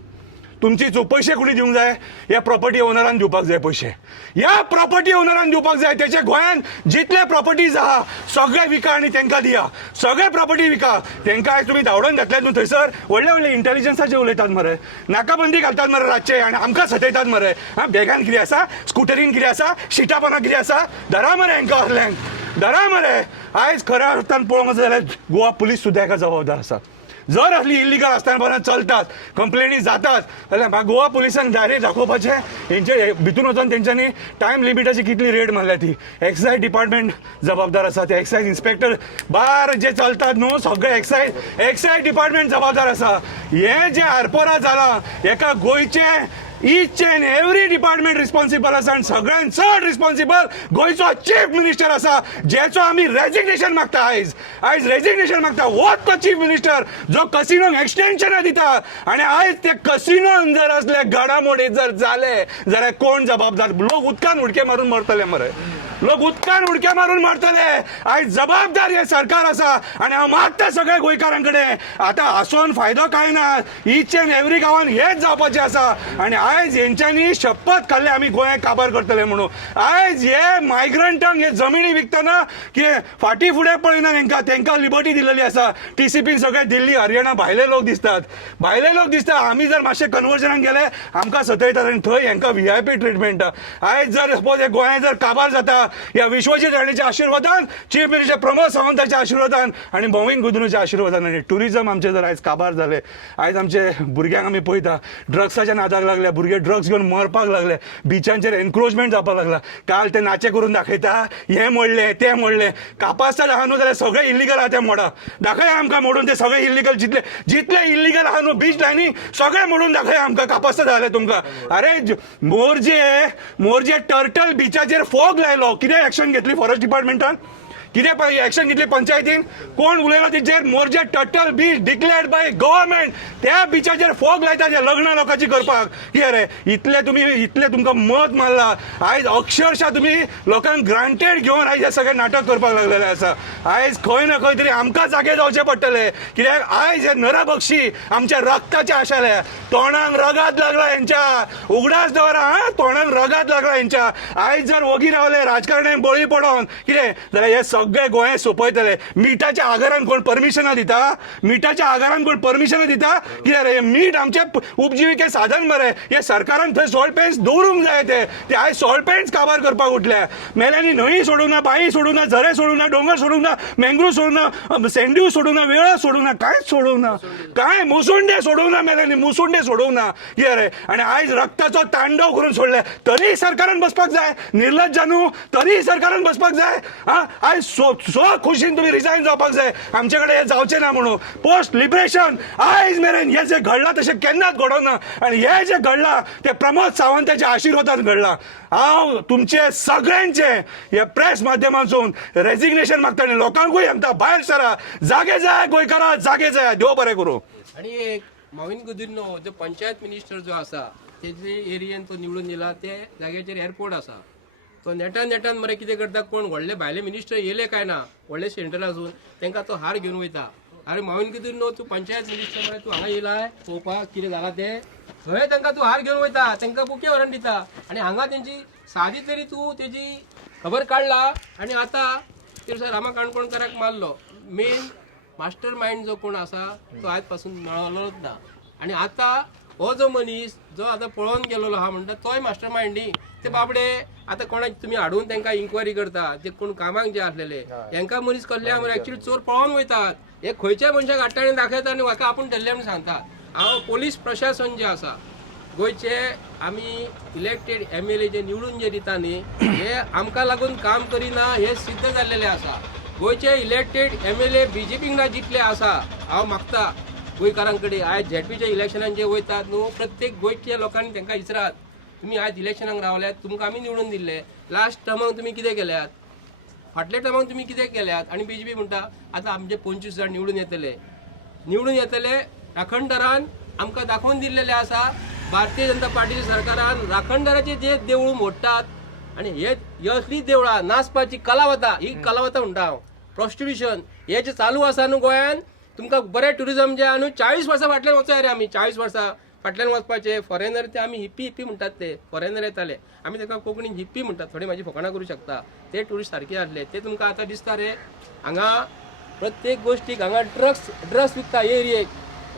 तुमची चूक. पयशे कोणी दिवंक जाय? ह्या प्रॉपर्टी ओनरान दिवपाक जाय पयशे. ह्या प्रॉपर्टी ओनरान दिवपाक जाय. तेचे गोंयांत जितले प्रॉपर्टीज आहा सगळे विका आनी तांकां दिया. सगळे प्रॉपर्टी विका. तांकां आयज तुमी धांवडोन घातल्यात न्हू थंयसर. व्हडले इंटेलिजन्साचे उलयतात मरे, नाकाबंदी घालतात मरे रातचे आनी आमकां सतयतात मरे. बॅगान कितें आसा, स्कुटरीन कितें आसा, शिटापणां कितें आसा? धरा मरे हांकां असल्यांक, धरा मरे. आयज खऱ्या अर्थान पळोवंक जाल्यार गोवा पुलीस सुद्दां हेका जबाबदार आसा. जर असली इलिगल आसतना चलतात कंप्लेनी जातात जाल्यार म्हाका गोवा पुलिसान डायरेक्ट दाखोवपाचें हेंचे भितून वचून तेंच्यांनी टायम लिमिटाची कितली रेट मारल्या ती एक्सायज डिपार्टमेंट जबाबदार आसा ते एक्सायज इन्स्पेक्टर बार जे चलतात न्हू सगळे एक्सायज डिपार्टमेंट जबाबदार आसा हे जे आरपोरा जाला हेका गोंयचे each and every department responsible आसा आनी सगळ्यांत चड रिस्पॉन्सिबल गोंयचो चीफ मिनिस्टर आसा जेचो आमी रेजिग्नेशन मागता आयज रेजिग्नेशन मागता वोत तो चीफ मिनिस्टर जो कसिनोक एक्सटेन्शनां दिता आनी आयज ते कसिनोन जर असले घडामोडी जर जाले जाल्यार कोण जबाबदार लोक उदकान उडके मारून मरतले मरे लोक उदकान उडके मारून मरतले आयज जबाबदार हे सरकार आसा आनी हांव मागता सगळ्या गोंयकारां कडेन आतां हांसोन फायदो कांय ना ईच अँड एव्हरी गांवान हेच जावपाचें आसा आनी आयज हेंच्यांनी शपथ खाल्ले आमी गोंयाक काबार करतले म्हणून आयज हे मायग्रंटांक हे जमिनी विकतना कितें फाटीं फुडें पळयना तेंकां लिबर्टी दिलेली आसा TCPन सगळे दिल्ली हरियाणा भायले लोक दिसतात आमी जर मातशे कन्वर्जनाक गेले आमकां सतयतात आनी थंय हेंकां VIP ट्रिटमेंट आयज जर सपोज हे गोंयांत जर काबार जाता या विश्वजीत राणेच्या आशिर्वादान चीफ मिनिस्टर प्रमोद सावंताच्या आशिर्वादान आणि भौमिक गुदनूच्या आशिर्वादान आनी टुरिजम आमचे जर आयज काबार जाले आयज आमचे भुरग्यांक आमी पळयता ड्रग्साच्या नादाक लागले भुरगे ड्रग्स घेवन मरपाक लागले बिचांचेर एनक्रोचमेंट जावपाक लागला काल ते नाचे करून दाखयता हे मोडले ते मोडले कापास्ताद आहा न्हू जाल्यार सगळे इल्लिगल आहा ते मोडा दाखया आमकां मोडून ते सगळे इल्लिगल जितले इल्लिगल आहा न्हू बीच लायनी सगळे मोडून दाखया आमकां कापास्ताद जाले तुमकां अरे मोरजे टर्टल बिचाचेर फोग लायलो कितें एक्शन घेतली फॉरेस्ट डिपार्टमेंटान कितें एक्शन घेतली पंचायतीन कोण उलयलो तेचेर Morjim turtle beach declared by government त्या बिचाचेर फोग लायता त्या लग्न लोकांची करपाक कितें रे इतले तुमकां मत मारला आयज अक्षरशः तुमी लोकांक ग्रांटेड घेवन आयज हे सगळे नाटक करपाक लागलेले आसा आयज खंय ना खंय तरी आमकां जागे जावचे पडटले कित्याक आयज हे नरभक्षी आमच्या रक्ताचे आशाले तोंडाक रगात लागला हेंच्या उगडास दवरा तोंडाक रगात लागला हेंच्या आयज जर वगी रावले राजकारण्यांक बळी पडोन कितें जाल्यार हे सगळे गोंय सोंपयतले मिठाच्या आगारान कोण परमिशनां दिता कित्याक रे मीठ आमचे उपजिविके साधन मरे हे सरकारान थंय सॉल्ट पेन्स दवरूंक जाय ते आयज सॉल्ट पेन्स काबार करपाक उठल्या मेल्यांनी न्हंय सोडूंक ना बांय सोडूंक ना झरे सोडूंक ना डोंगर सोडूंक ना मँग्रूव सोडूंक ना सँड्यूज सोडूंक ना वेळो सोडूंक ना कांयच सोडूंक ना कांय मुसुंडे सोडूंक ना मेल्यांनी मुसुंडे सोडूंक ना कितें रे आनी आयज रक्ताचो तांडव करून सोडले तरी सरकारान बसपाक जाय निर्लज्जानू तरी सरकारान बसपाक जाय आयज सो खुशीन तुम्ही रिजायन जावपाक जाय आमचे कडेन हे जावचें ना म्हणून पोस्ट लिबरेशन आयज मेरेन हे जे घडलां तशें केन्नाच घडोना आनी हे जे घडलां ते प्रमोद सावंताच्या आशिर्वादान घडलां हांव तुमचे सगळ्यांचे हे प्रेस माध्यमांतसून रेजिग्नेशन मागता आनी लोकांकूय सांगता भायर सरा जागे जाय गोंयकारां जागे जाय देव बरें करूं आणि एक मोहीन गुदिन्हो जो पंचायत मिनिस्टर जो आसा तेजे एरियेन तो निवडून दिला ते जाग्याचेर एअरपोर्ट आसा तो नेटान मरे कितें करता कोण व्हडले भायले मिनिस्टर येले काय ना व्हडले सेंटर आसून तांकां तो हार घेवन वयता अरे मोहीन गुदिन्हो तूं पंचायत मिनिस्टर मरे तूं हांगा येयलाय पळोवपाक कितें जालां तें थंय तांकां तूं हार घेवन वयता तांकां बुके व्हरून दिता आनी हांगा तेंची सादी तरी तूं तेजी खबर काडला आनी आतां ते रामा काणकोणकाराक मारलो मेन मास्टर मायंड जो कोण आसा तो आयज पासून मेळलोच ना आनी आतां हो जो मनीस जो आतां पळोवन गेलोलो आहा म्हणटा तोय मास्टर मायंडी ते बाबडे आतां कोणाक तुमी हाडून तांकां इन्क्वायरी करता ते कोण कामाक जे आसलेले हेंकां मनीस कसल्या मरे एक्चुअली चोर पळोवन वयतात हे खंयच्या मनशाक हाडटा आनी दाखयता आनी म्हाका आपूण धरले म्हण सांगतात हांव पोलीस प्रशासन जे आसा गोंयचे आमी इलेक्टेड MLA जे निवडून जे दिता न्ही हे आमकां लागून काम करिना हे सिद्ध जाल्लेले आसा गोंयचे इलेक्टेड MLA BJPक जितले आसा हांव मागता गोंयकारां कडेन आयज ZPच्या इलेक्शनान जे वयतात न्हू प्रत्येक गोंयच्या लोकांनी तांकां विचारात तुमी आयज इलेक्शनाक रावल्यात तुमकां आमी निवडून दिल्ले लास्ट टर्माक तुमी कितें केल्यात फाटल्या टर्माक तुमी कितें केल्यात आनी BJP म्हणटा आतां आमचे 25 जाण निवडून येतले राखणदारान आमकां दाखोवन दिल्लेले आसा भारतीय जनता पार्टीच्या सरकारान राखणदाराचे जे देवूळ मोडटात आनी हे असली देवळां नाचपाची कलावतां ही कलावतां म्हणटा हांव प्रॉस्टिट्यूशन हे जे चालू आसा न्हू गोंयान तुमकां बरें टुरिजम जे आहा न्हू 40 वर्सां फाटल्यान वचोय रे आमी 40 वर्सां फाटल्यान वचपाचे फॉरेनर ते आमी हिप्पी म्हणटात ते फॉरेनर येताले आमी ताका कोंकणीन हिप्पी म्हणटात थोडी म्हाजी फकाणां करूं शकता ते टुरिस्ट सारके आसले ते तुमकां आतां दिसता रे हांगा प्रत्येक गोष्टीक हांगा ड्रग्स विकता एरियेक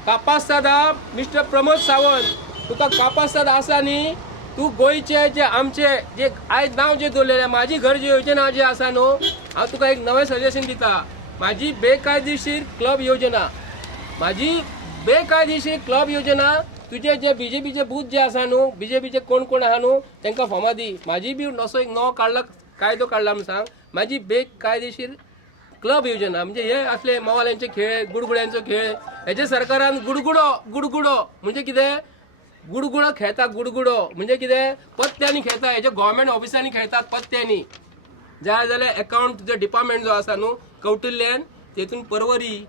कापास्तादा मिस्टर प्रमोद सावंत तुका कापास्ताद आसा न्ही तूं गोंयचे जे आमचे जे आयज नांव जे दवरलेलें म्हाजी घर जी योजना जी आसा न्हू हांव तुका एक नवें सजेशन दिता म्हाजी बेकायदेशीर क्लब योजना माझी बेकायदेशीर क्लब योजना तुझे जे बीजेपीचे बूथ जे आसा न्हू बीजेपीचे कोण कोण आहा न्हू तांकां फॉर्मां दी. माझी बी असो एक नवो कायदो काडला म्हूण सांग. माझी बेकायदेशीर क्लब योजना म्हणजे हे असले मोवाल्यांचे खेळ गुडगुड्यांचो खेळ हेचे सरकारान गुडगुडो म्हणजे कितें गुडगुडो खेळता. गुडगुडो म्हणजे कितें पत्त्यांनी खेळता. हेजे गव्हर्मेंट ऑफिसांनी खेळतात पत्त्यांनी. जाय जाल्यार अकाउंट जो डिपार्टमेंट जो आसा न्हू कौटिल्ल्यान तेतून परवरी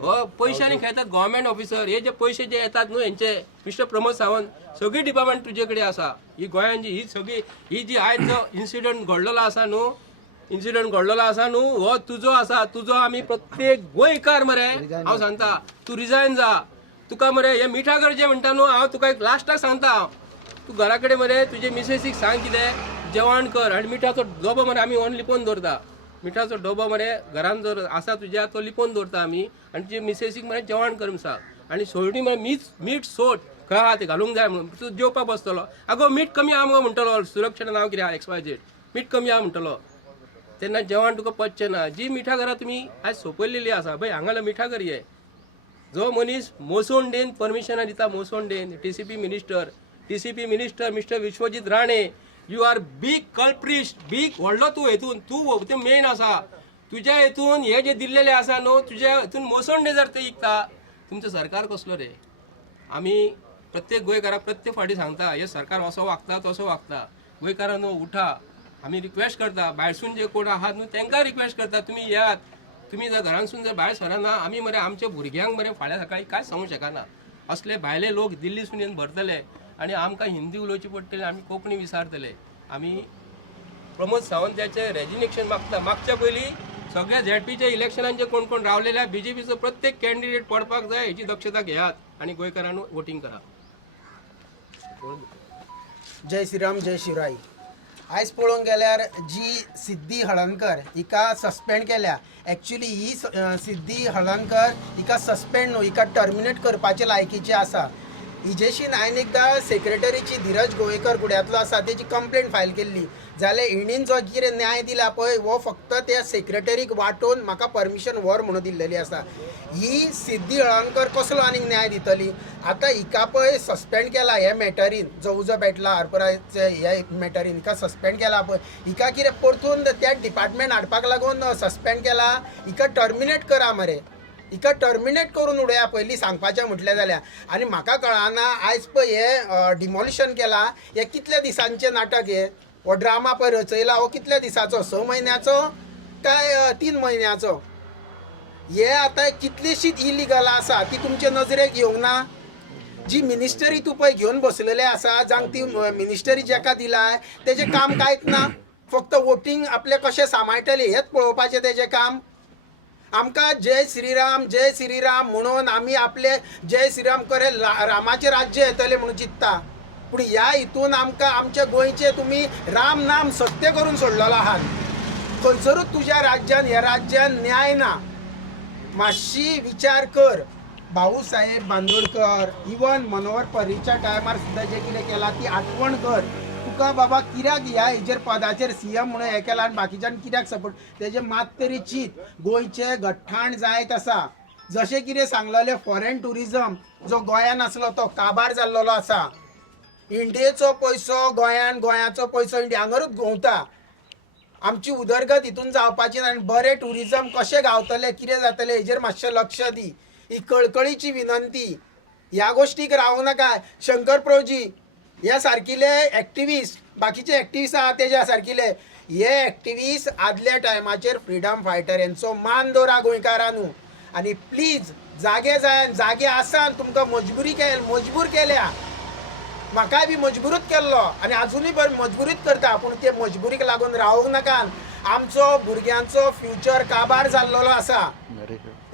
हो पयशांनी खेळतात गव्हर्मेंट ऑफिसर. हे जे पयशे जे येतात न्हू हेंचे मिस्टर प्रमोद सावंत सगळी डिपार्टमेंट तुजे कडेन आसा. ही गोंयांची ही सगळी ही जी आयज जो इन्सिडंट घडलेलो आसा न्हू हो तुजो आसा. तुजो आमी प्रत्येक गोंयकार मरे हांव सांगता तूं रिजायन जा. तुका मरे हे मिठागर जे म्हणटा न्हू हांव तुका एक लास्टाक सांगता हांव तूं घरा कडेन मरे तुजे मिसेसीक सांग कितें जेवण कर आनी मिठाचो डबो मरे आमी व्हरून लिपोवन दवरता. मिठाचो डबो मरे घरान जर आसा तुज्या तो लिपोवन दवरता आमी आनी तुजे मिसेसीक मरे जेवण कर सांग. आनी सोडणी मरे मीठ सोड खंय आहा ते घालूंक जाय म्हणून तूं जेवपाक बसतलो आगो मीठ कमी आहा मुगो म्हणटलो. सुरक्षेचें नांव कितें आहा XYZ मीठ कमी आहा म्हणटलो तेन्ना जेवण तुका पचचें ना. जी मिठा घरां तुमी आयज सोंपयलेली आसा पळय हांगाल्या मिठा घर हे जो मनीस मोसोंडेन परमिशनां दिता मोसोंडेन TCP minister mister Vishwajit Rane you are big culprit big व्हडलो तूं हेतून तूं मेन आसा. तुज्या हेतून हे जे दिल्लेले आसा न्हू तुज्या हेतून मोसोंडे जर ते विकता तुमचो सरकार कसलो रे. आमी प्रत्येक गोंयकाराक प्रत्येक फावटी सांगता हे सरकार असो वागता तसो वागता. गोंयकारांनो उठा. आमी रिक्वेस्ट करता भायरसून जे कोण आहात न्हू तांकां रिक्वेस्ट करता तुमी येयात. तुमी जर घरांसून जर भायर सरना आमी मरे आमच्या भुरग्यांक मरे फाल्यां सकाळी कांय सांगूंक शकना. असले भायले लोक दिल्लीसून येवन भरतले आनी आमकां हिंदी उलोवची पडटली आमी कोंकणी विसारतले. आमी प्रमोद सावंताचे रेजिग्नेशन मागच्या पयलीं सगळ्या ZPच्या इलेक्शनांचे कोण कोण रावलेल्या BJPचो प्रत्येक कॅन्डिडेट पडपाक जाय हेची दक्षता घेयात आनी गोंयकारांनी वोटींग करा. जय श्रीराम जय शिवराय. आयज पळोवंक गेल्यार जी सिद्धी हळर्णकर हिका सस्पेंड केल्या. एक्चुली ही सिद्धी हळर्णकर हिका सस्पेंड न्हू हिका टर्मिनेट करपाचे लायकीची आसा. हिजेशीन हांवें एकदां सेक्रेटरीची धीरज गोवेकर कुड्यांतलो आसा तेजी कंप्लेंट फायल केल्ली जाल्यार हिणीन जो कितें न्याय दिला पळय हो फक्त त्या सेक्रेटरीक वाटोवन म्हाका परमिशन व्हर म्हणून दिल्लेली आसा. ही सिद्धी हळर्णकर कसलो आनीक न्याय दितली. आतां हिका पळय सस्पेंड केला हे मॅटरीन जो उजो पेटला हरपराचे हे मॅटरीन हिका सस्पेंड केला पळय हिका कितें परतून त्या डिपार्टमेंट हाडपाक लागून सस्पेंड केला. हिका टर्मिनेट करा मरे. हिका टर्मिनेट करून उडया पयलीं सांगपाचें म्हटलें जाल्यार. आनी म्हाका कळना आयज पळय हे डिमॉलिशन केलां हे कितल्या दिसांचें नाटक हे हो ड्रामा पळय रचयला हो कितल्या दिसाचो 6 म्हयन्याचो काय 3 म्हयन्याचो. हे आतां कितलीशीच इलिगल आसा ती तुमचे नजरेक येवंक ना. जी मिनिस्टरी तूं पळय घेवन बसलेले आसा जांक ती मिनिस्टरी जाका दिलाय तेजें काम कांयच ना. फक्त वोटींग आपले कशें सांबाळटले हेच पळोवपाचें तेजें काम. आमकां जय श्रीराम म्हणून आमी आपले जय श्रीराम करे रामाचें राज्य येतलें म्हणून चिंतता. पूण ह्या हितून आमकां आमच्या गोंयचे तुमी राम नाम सत्य करून सोडलेलो आहात. खंयसरूच तुज्या राज्यान ह्या राज्यान न्याय ना. मातशी विचार कर. भाऊ साहेब बांदोडकर इवन मनोहर पर्रीच्या टायमार सुद्दां जे कितें केलां ती आठवण कर. तुका बाबा कित्याक ह्या हेजेर पदाचेर CM म्हणून हें केलां आनी बाकीच्यांनी कित्याक सपोर्ट तेजे मात तरी चिंत. गोंयचे गठ्ठाण जायत आसा. जशें कितें सांगलेलें फॉरेन टुरिजम जो गोंयान आसलो तो काबार जाल्लो आसा. इंडियेचो पयसो गोंयान गोंयाचो पयसो इंडियांगरूच घुंवता. आमची उदरगत हितून जावपाची ना आनी बरें टुरिजम कशें गावतलें कितें जातलें हेजेर मातशें लक्ष दी. ही कळकळीची विनंती. ह्या गोष्टीक रावूं नाका. शंकर प्रभुजी ह्या सारकिले एक्टिविस्ट बाकीचे एक्टिविस्ट आहात तेज्या सारकिले हे एक्टिविस्ट आदल्या टायमाचेर फ्रिडम फायटर यांचो मान दवरा गोंयकारांनू. आनी प्लीज जागे आसान तुमकां मजबूर केल्या. म्हाकाय बी मजबूरूच केल्लो आनी आजुनूय बरें मजबूरीत करता. पूण ते मजबुरीक लागून रावूंक नाका. आमचो भुरग्यांचो फ्युचर काबार जाल्लो आसा.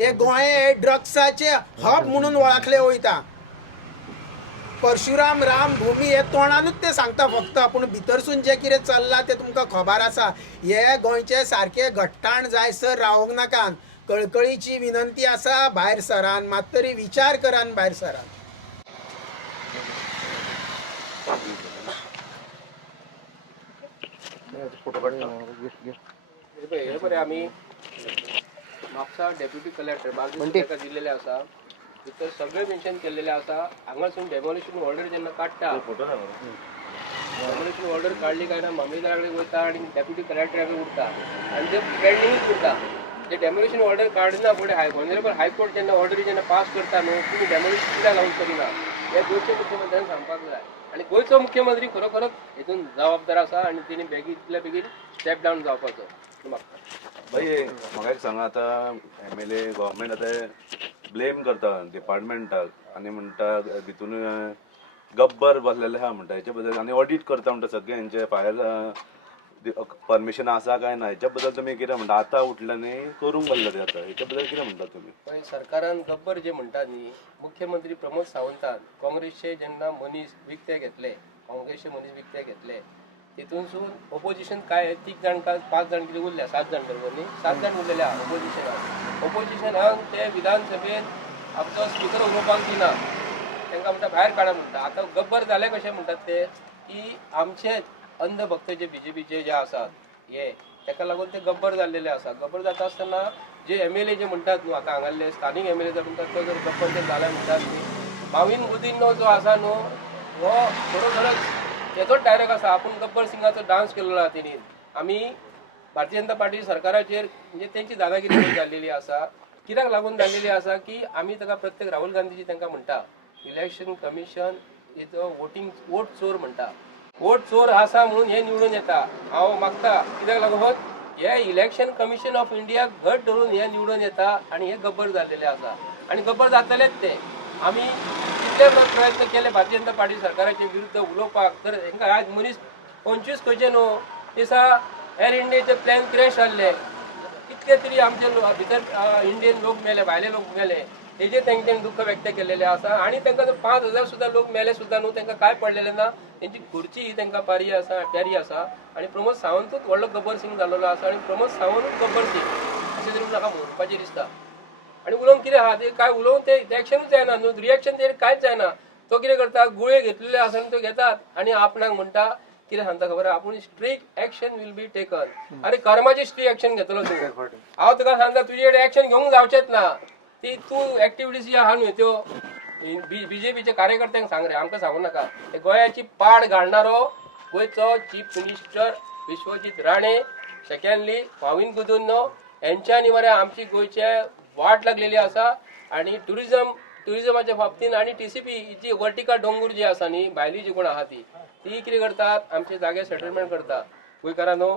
हे गोंय ड्रग्साचे हब म्हणून वळखले वयता. परशुराम राम भूमी हे तोंडानूच ते सांगता फक्त. पूण भितरसून जे कितें चल्लां ते तुमकां खबर आसा. हे गोंयचे सारके घट्टाण जायसर रावूंक नाका. कळकळीची विनंती आसा भायर सरान मात तरी विचार करान भायर सरान. हे बरें आमी म्हापसा डेप्युटी कलेक्टर बार्देस दिल्लेले आसा भितर सगळे मेन्शन केलेले आसा. हांगासून डेमोलिशन ऑर्डर जेन्ना काडटा, डेमोलिशन ऑर्डर काढली काय ना मामलेदाराकडे वयता आणि डेप्युटी कलेक्टराकडे उरता आणि ते पेंडिंगूच उरता. ते डेमोलिशन ऑर्डर काडना फुडें ऑनरेबल हायकोर्ट जेन्ना ऑर्डर जेन्ना पास करता न्हू, तुम्ही डेमोलिशन कित्याक लावून करिना हे गोंयच्या मुख्यमंत्र्यान सांगपाक जाय. आणि गोंयचो मुख्यमंत्री खरोखरच हेतून जबाबदार आसा आणि तेणी बेगीतल्या बेगीन स्टेप डावन जावपाचो. भाई म्हाका एक सांगा, आता MLA गव्हर्मेंट आता ब्लेम करता डिपार्टमेंटाक आणि म्हणटा तितून गब्बर बसलेले आहा म्हणटा हेच्या बद्दल, आणि ऑडिट करता म्हणटा सगळे हेंचे भायर परमिशन आसा काय ना हेच्या बद्दल तुम्ही कितें म्हणटा? आता उठल्याने करूंक बसले ते आता हेच्या बद्दल कितें म्हणटा तुम्ही? पण सरकारान गब्बर जे म्हणटा न्ही, मुख्यमंत्री प्रमोद सावंतान काँग्रेसचे जेन्ना मनीस विकते घेतले, काँग्रेसचे मनीस विकते घेतले, तितूनसून ऑपोजिशन काय 3 जाण का 5 जाण कितें उरल्या, 7 जाण बरोबर न्ही, 7 जाण उरलेले आहा ऑपोजिशनाक ते विधानसभेन आमचो स्पिकर उलोवपाक दिना, तांकां म्हणटा भायर काडा म्हणटा. आतां गब्बर जाले कशें म्हणटात ते की आमचे अंधभक्त जे BJPचे जे आसात हे ताका लागून ते गब्बर जाल्लेले आसा. गब्बर जाता आसतना जे MLA जे म्हणटात न्हू, आतां हांगाले स्थानीक MLA जे म्हणटात तो जर गब्बर जे जाला म्हणटात न्ही, माविन गुदिन्हो जो आसा न्हू हो खरोखरच तेचोच डायरेक्ट आसा. आपूण गब्बर सिंगाचो डान्स केल्लो आहा तेणी. आमी भारतीय जनता पार्टी सरकाराचेर म्हणजे तेंची दादागिरी जाल्लेली आसा. कित्याक लागून जाल्लेली आसा की आमी ताका प्रत्येक राहुल गांधीजी तांकां म्हणटा इलेक्शन कमिशन इज वोट चोर म्हणटा. वोट चोर आसा म्हणून हे निवडून येता. हांव मागता कित्याक लागून हे इलेक्शन कमिशन ऑफ इंडिया घट धरून हे निवडून येता आणि हे गब्बर जाल्लेले आसा आणि गब्बर जातलेच ते. आमी कितले प्रयत्न केले भारतीय जनता पार्टी सरकाराचे विरुद्ध उलोवपाक, तर हांकां आज मनीस 25 खंयचे न्हू दिसा एर इंडियाचे प्लॅन क्रॅश जाल्ले, कितले तरी आमचे भितर इंडियन लोक मेले, भायले लोक मेले, हेजे तेंच्यांनी दुःख व्यक्त केलेले आसा. आणि तांकां जर 5,000 सुद्दां लोक मेले सुद्दां न्हू तांकां काय पडलेले ना, तेंची खुर्ची ही तांकां प्यारी आसा. आणि प्रमोद सावंतूच व्हडलो गब्बर सिंग जाल्लो आसा आणि प्रमोद सावंतूच गब्बर सिंग अशें तरी म्हाका म्हणपाचें दिसता. आणि उलोवंक कितें आहा ते काय उलोवंक ते एक्शनूच जायना न्हू, रिएक्शन ते कांयच जायना. तो कितें करता, गुळे घेतलेले आसा तो घेतात आणि आपणाक म्हणटा कितें सांगता खबर आहा, आपूण strict action will be taken. अरे कर्माची स्ट्रिक्ट एक्शन घेतलो तूं, हांव तुका सांगता तुजे कडेन एक्शन घेवंक जावचेंच ना. ती तूं एक्टिविटीज जी आहा न्हू त्यो BJPचे कार्यकर्त्यांक सांग रे, आमकां सांगू नाका. हे गोंयाची पाड घालणारो गोंयचो chief minister Vishwajit Rane, secondly Mauvin Godinho यांच्यानी मरे आमची गोंयचे वाट लागलेली आसा. आणि टुरिझमाच्या बाबतीन आणि TCP जी वर्टिका डोंगूर जी आसा न्ही, भायली जी कोण आहा ती कितें करतात, आमचे जागे सेटलमेंट करतात. गोंयकारांनो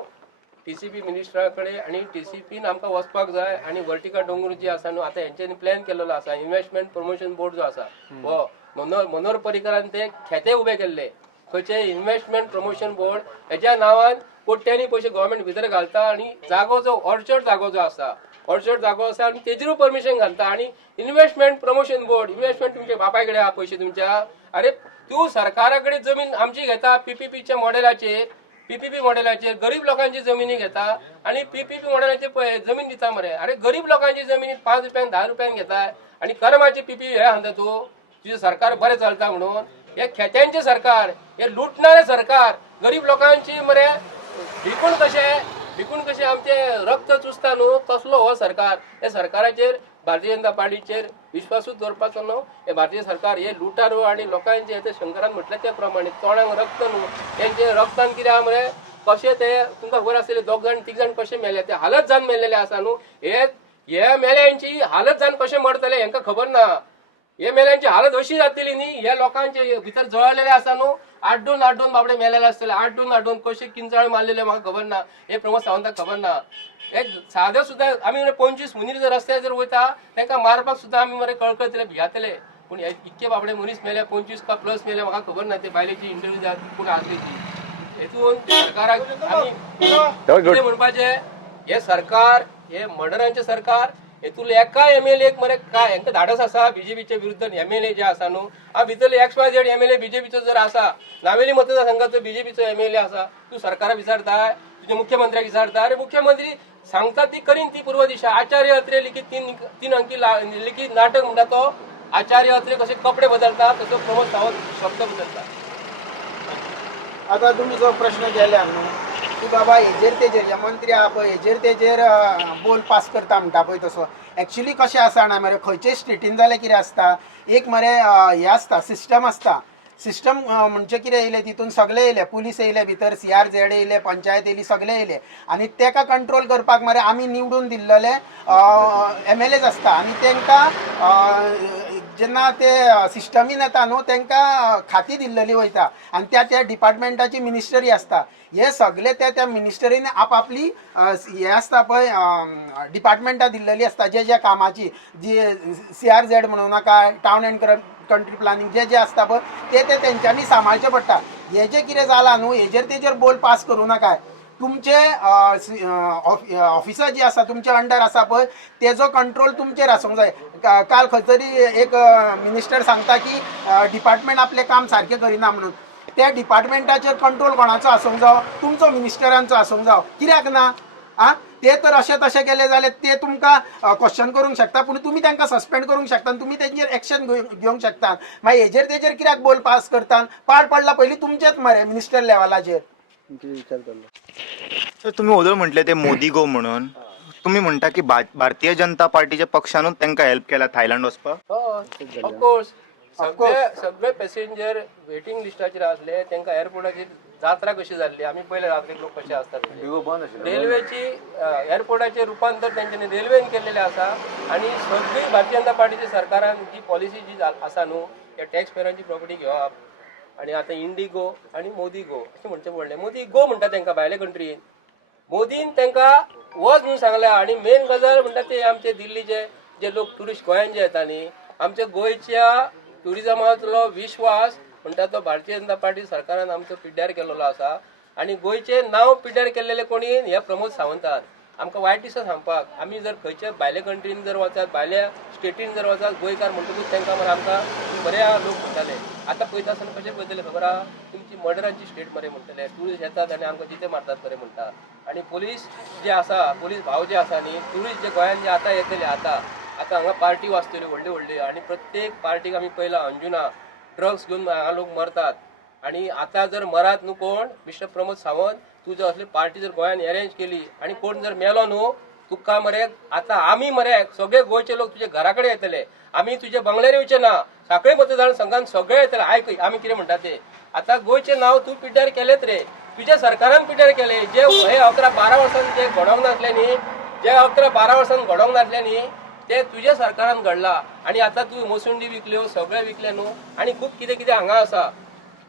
TCP मिनिस्टरा कडेन आणि TCPन आमकां वचपाक जाय. आणि वर्टिका डोंगूर जी आसा न्हू आतां हेंच्यांनी प्लॅन केलेलो आसा, इन्व्हेस्टमेंट प्रमोशन बोर्ड जो आसा हो मनोहर पर्रीकरान ते खेते उबे केल्ले, खंयचे इन्व्हेस्टमेंट प्रमोशन बोर्ड, हेज्या नांवान कोट्यांनी पयशे गव्हर्मेंट भितर घालता आणि जागो जो ऑर्चर्ड जागो आसा आणि तेजेरूय परमिशन घालता. आणि इन्व्हेस्टमेंट प्रमोशन बोर्ड, इन्व्हेस्टमेंट तुमच्या बापाय कडेन आहा पयशे तुमच्या, अरे तूं सरकारा कडेन जमीन आमची घेता PPP मॉडेलाचेर गरीब लोकांची जमिनी घेता आणि PPP मॉडेलाचेर पळय जमीन दिता मरे. अरे गरीब लोकांची जमिनी 5 रुपयान 10 रुपयान घेताय आणि कर्माची PPP हे सांगता तूं तुझे सरकार बरें चलता म्हणून. हे खेत्यांचे सरकार, हे लुटणारे सरकार, गरीब लोकांची मरे विकून कशे आमचे रक्त चुसता न्हू तसलो हो सरकार. हे सरकाराचेर भारतीय जनता पार्टीचेर विश्वासूच दवरपाचो न्हू. हे भारतीय सरकार हे लुटारो आणि लोकांचे हे शंकरान म्हटले त्या प्रमाणे तोंडाक रक्त न्हू, तेंचे रक्तान कितें आहा मरे कशे ते तुमकां खबर आसलेले 2 जाण 3 जाण कशे मेले, ते हालत जावन मेल्लेले आसा न्हू. हे मेल्यांची हालत जावन कशे मरतले हेंकां खबर ना. हे मेल्यांची हालत अशी जातली न्ही, हे लोकांचे भितर जळलेले आसा न्हू, आड्डून बाबडे मेलेले आसतले, आड्डून कशे किंचाळे मारलेले म्हाका खबर ना, हे प्रमोद सावंताक खबर ना. एक साधे सुद्दां आमी 25 मनीस जर रस्त्यार जर वयता तांकां मारपाक सुद्दां आमी मरे कळकळतले भियातले. पूण हे इतके बाबडे मनीस मेले, 25 का प्लस मेले, म्हाका खबर ना ते बायलेची इंटरव्यू पूण आसली ती. हेतून सरकाराक आमी म्हणपाचें हे सरकार हे मर्डरांचे सरकार, हेतून एका MLA मरे काय हेंकां धाडस आसा BJPच्या विरुद्ध MLA जे आसा न्हू, हा भितरले XYZ MLA BJPचो जर आसा, नावेली मतदारसंघाचो BJPचो MLA आसा, तूं सरकारा विचारता, तुझ्या मुख्यमंत्र्याक विचारता. अरे मुख्यमंत्री सांगता ती करीन ती पूर्व दिशा. आचार्य अत्रे लिखीत 3 अंकी लिखीत नाटक म्हणटा तो आचार्य अत्रे कसे कपडे बदलता तसो प्रमोद सावंत शब्द बदलता. आता तुम्ही जो प्रश्न केला न्हू की बाबा हेजेर तेजेर हे मंत्री आहा पळय हेजेर तेजेर बोल पास करता म्हणटा पळय तसो एक्चुली कशें आसा ना मरे खंयचेय स्टेटीन जाल्यार कितें आसता एक मरे हे आसता सिस्टम आसता सिस्टम म्हणजे कितें येयलें तितून सगळे येयले पुलीस येयले भितर CRZ येयले पंचायत येयली सगळे येयले आनी तेका कंट्रोल करपाक मरे आमी निवडून दिल्लेले MLAs आसता आनी तांकां जेन्ना ते सिस्टमीन येता न्हू तांकां खाती दिल्लेली वयता आनी त्या डिपार्टमेंटाची मिनिस्टरी आसता हे सगळे त्या मिनिस्टरीन आपली हे आसता पळय डिपार्टमेंटां दिल्लेली आसता जे कामाची जी CRZ म्हणूं नाका टावन एंड कंट्री प्लॅनिंग जे आसता पळय ते तेंच्यांनी सांबाळचें पडटा हे जे कितें जालां न्हू हेजेर तेजेर बोल पास करूं नाका तुमचे ऑफिसर जी आसा तुमचे अंडर आसा पळय तेजो कंट्रोल तुमचेर आसूंक जाय काल खंय तरी एक मिनिस्टर सांगता की डिपार्टमेंट आपलें काम सारकें करिना म्हणून त्या डिपार्टमेंटाचेर कंट्रोल कोणाचो आसूंक जावो तुमचो मिनिस्टरांचो आसूंक जावो कित्याक ना आं ते तर अशें तशें केलें जाल्यार ते तुमकां क्वेश्चन करूंक शकता पूण तुमी तांकां सस्पेंड करूंक शकता आनी तुमी तेंचेर एक्शन घेवंक शकता मागीर हेजेर तेजेर कित्याक बोल पास करता पाड पडला पयलीं तुमचेच मरे मिनिस्टर लेवलाचेर तर तुम्ही ओदळ म्हटले ते मोदी गो म्हणून तुम्ही म्हणता की भारतीय जनता पार्टीच्या पक्षानूच तांकां हेल्प केला थायलंड वचपाक ऑफकोर्स सगळे पॅसेंजर वेटिंग लिस्टाचेर आसले तांकां एअरपोर्टाचेर जात्रा कशी जाल्ली आमी पयले रात्री लोक कशे आसतात रेल्वेची एअरपोर्टाचें रुपांतर तेंच्यांनी रेल्वेन केल्लेलें आसा आनी सगळी भारतीय जनता पार्टीच्या सरकारान जी पॉलिसी जी आसा न्हू त्या टॅक्स पेयरांची प्रॉपर्टी घेवप आनी आतां इंडिगो आनी मोदी गो अशें म्हणचें पडलें मोदी गो म्हणटा तांकां भायले कंट्रीन मोदीन तांकां वच म्हणून सांगलां आनी मेन गजाल म्हणटा ते आमचे दिल्लीचे जे लोक ट्युरिस्ट गोंयान जे येता न्ही आमच्या गोंयच्या ट्युरिजमांतलो विश्वास म्हणटा तो भारतीय जनता पार्टी सरकारान आमचो पिड्ड्यार केल्लो आसा आनी गोंयचें नांव पिड्ड्यार केल्लेले कोणी हे प्रमोद सावंतान आमकां वायट दिसता सांगपाक आमी जर खंयच्या भायल्या कंट्रीन जर वचात भायल्या स्टेटीन जर वचात गोंयकार म्हणटकूच तांकां मरे आमकां बऱ्या लोक म्हणटाले आतां पळयता आसतना कशें पळयतले खबर आहा तुमची मर्डरांची स्टेट मरे म्हणटले ट्युरिस्ट येतात आनी आमकां जिते मारतात मरे म्हणटा आनी पुलीस जे आसा पुलीस भाव जे आसा न्ही ट्युरिस्ट जे गोंयान जे आतां येतले आतां हांगा पार्टी वाजतल्यो व्हडल्यो व्हडल्यो आनी प्रत्येक पार्टीक आमी पळयलां अंजुना ड्रग्स घेवन हांगा लोक मरतात आनी आतां जर मरात न्हू कोण मिस्टर प्रमोद सावंत तूं जर असली पार्टी जर गोंयान अरेंज केली आनी कोण जर मेलो न्हू तुका मरे आतां आमी मरे सगळे गोंयचे लोक तुजे घरा कडेन येतले आमी तुजे बंगल्यार येवचे ना साखळे मतदार संघान सगळे येतले आयक आमी कितें म्हणटा ते आतां गोंयचें नांव तूं पिड्ड्यार केलेंच रे तुज्या सरकारान पिड्ड्यार केलें जे हे 11-12 वर्सांनी जे घडोवंक नासले न्ही जे 11-12 वर्सांनी घडोवंक नासले न्ही ते तुज्या सरकारान घडला आनी आतां तूं मोसुंडी विकल्यो सगळे विकले न्हू आनी खूब कितें कितें हांगा आसा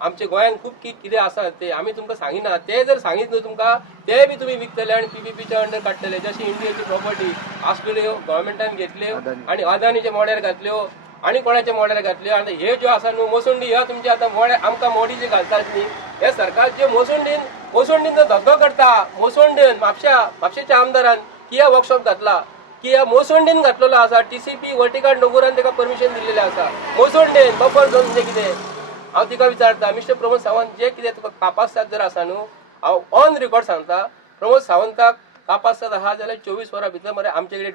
आमच्या गोंयान खूब कितें आसा ते आमी तुमकां सांगिना ते जर सांगीत न्हू तुमकां ते बी तुमी विकतले आनी PPPच्या अंडर काडटले जशी इंडियेची प्रॉपर्टी आसलेल्यो गव्हर्मेंटान घेतल्यो आनी अदानीचे मोड्यार घातल्यो आनी कोणाच्या मोड्यार घातल्यो आनी हे ज्यो आसा न्हू मोसुंडी ह्यो तुमचे आतां मोड्या आमकां मोडी जे घालतात न्ही हे सरकार जे मोसुंडीन जो धक्को करता मोसुंडीन म्हापशेच्या आमदारान किया वर्कशॉप घातला की ह्या मोसुंडीन घातलेलो आसा TCP वर्टिकल डोंगरान ताका परमिशन दिल्लेलें आसा मोसुंडीन बफर झोन म्हणजे कितें हांव तिका विचारता मिस्टर प्रमोद सावंत जे कितें तुका कापासतात जर आसा न्हू हांव ऑन रिकॉर्ड सांगता प्रमोद सावंताक कापासतात आहा जाल्यार 24 वरां भितर मरे आमचे कडेन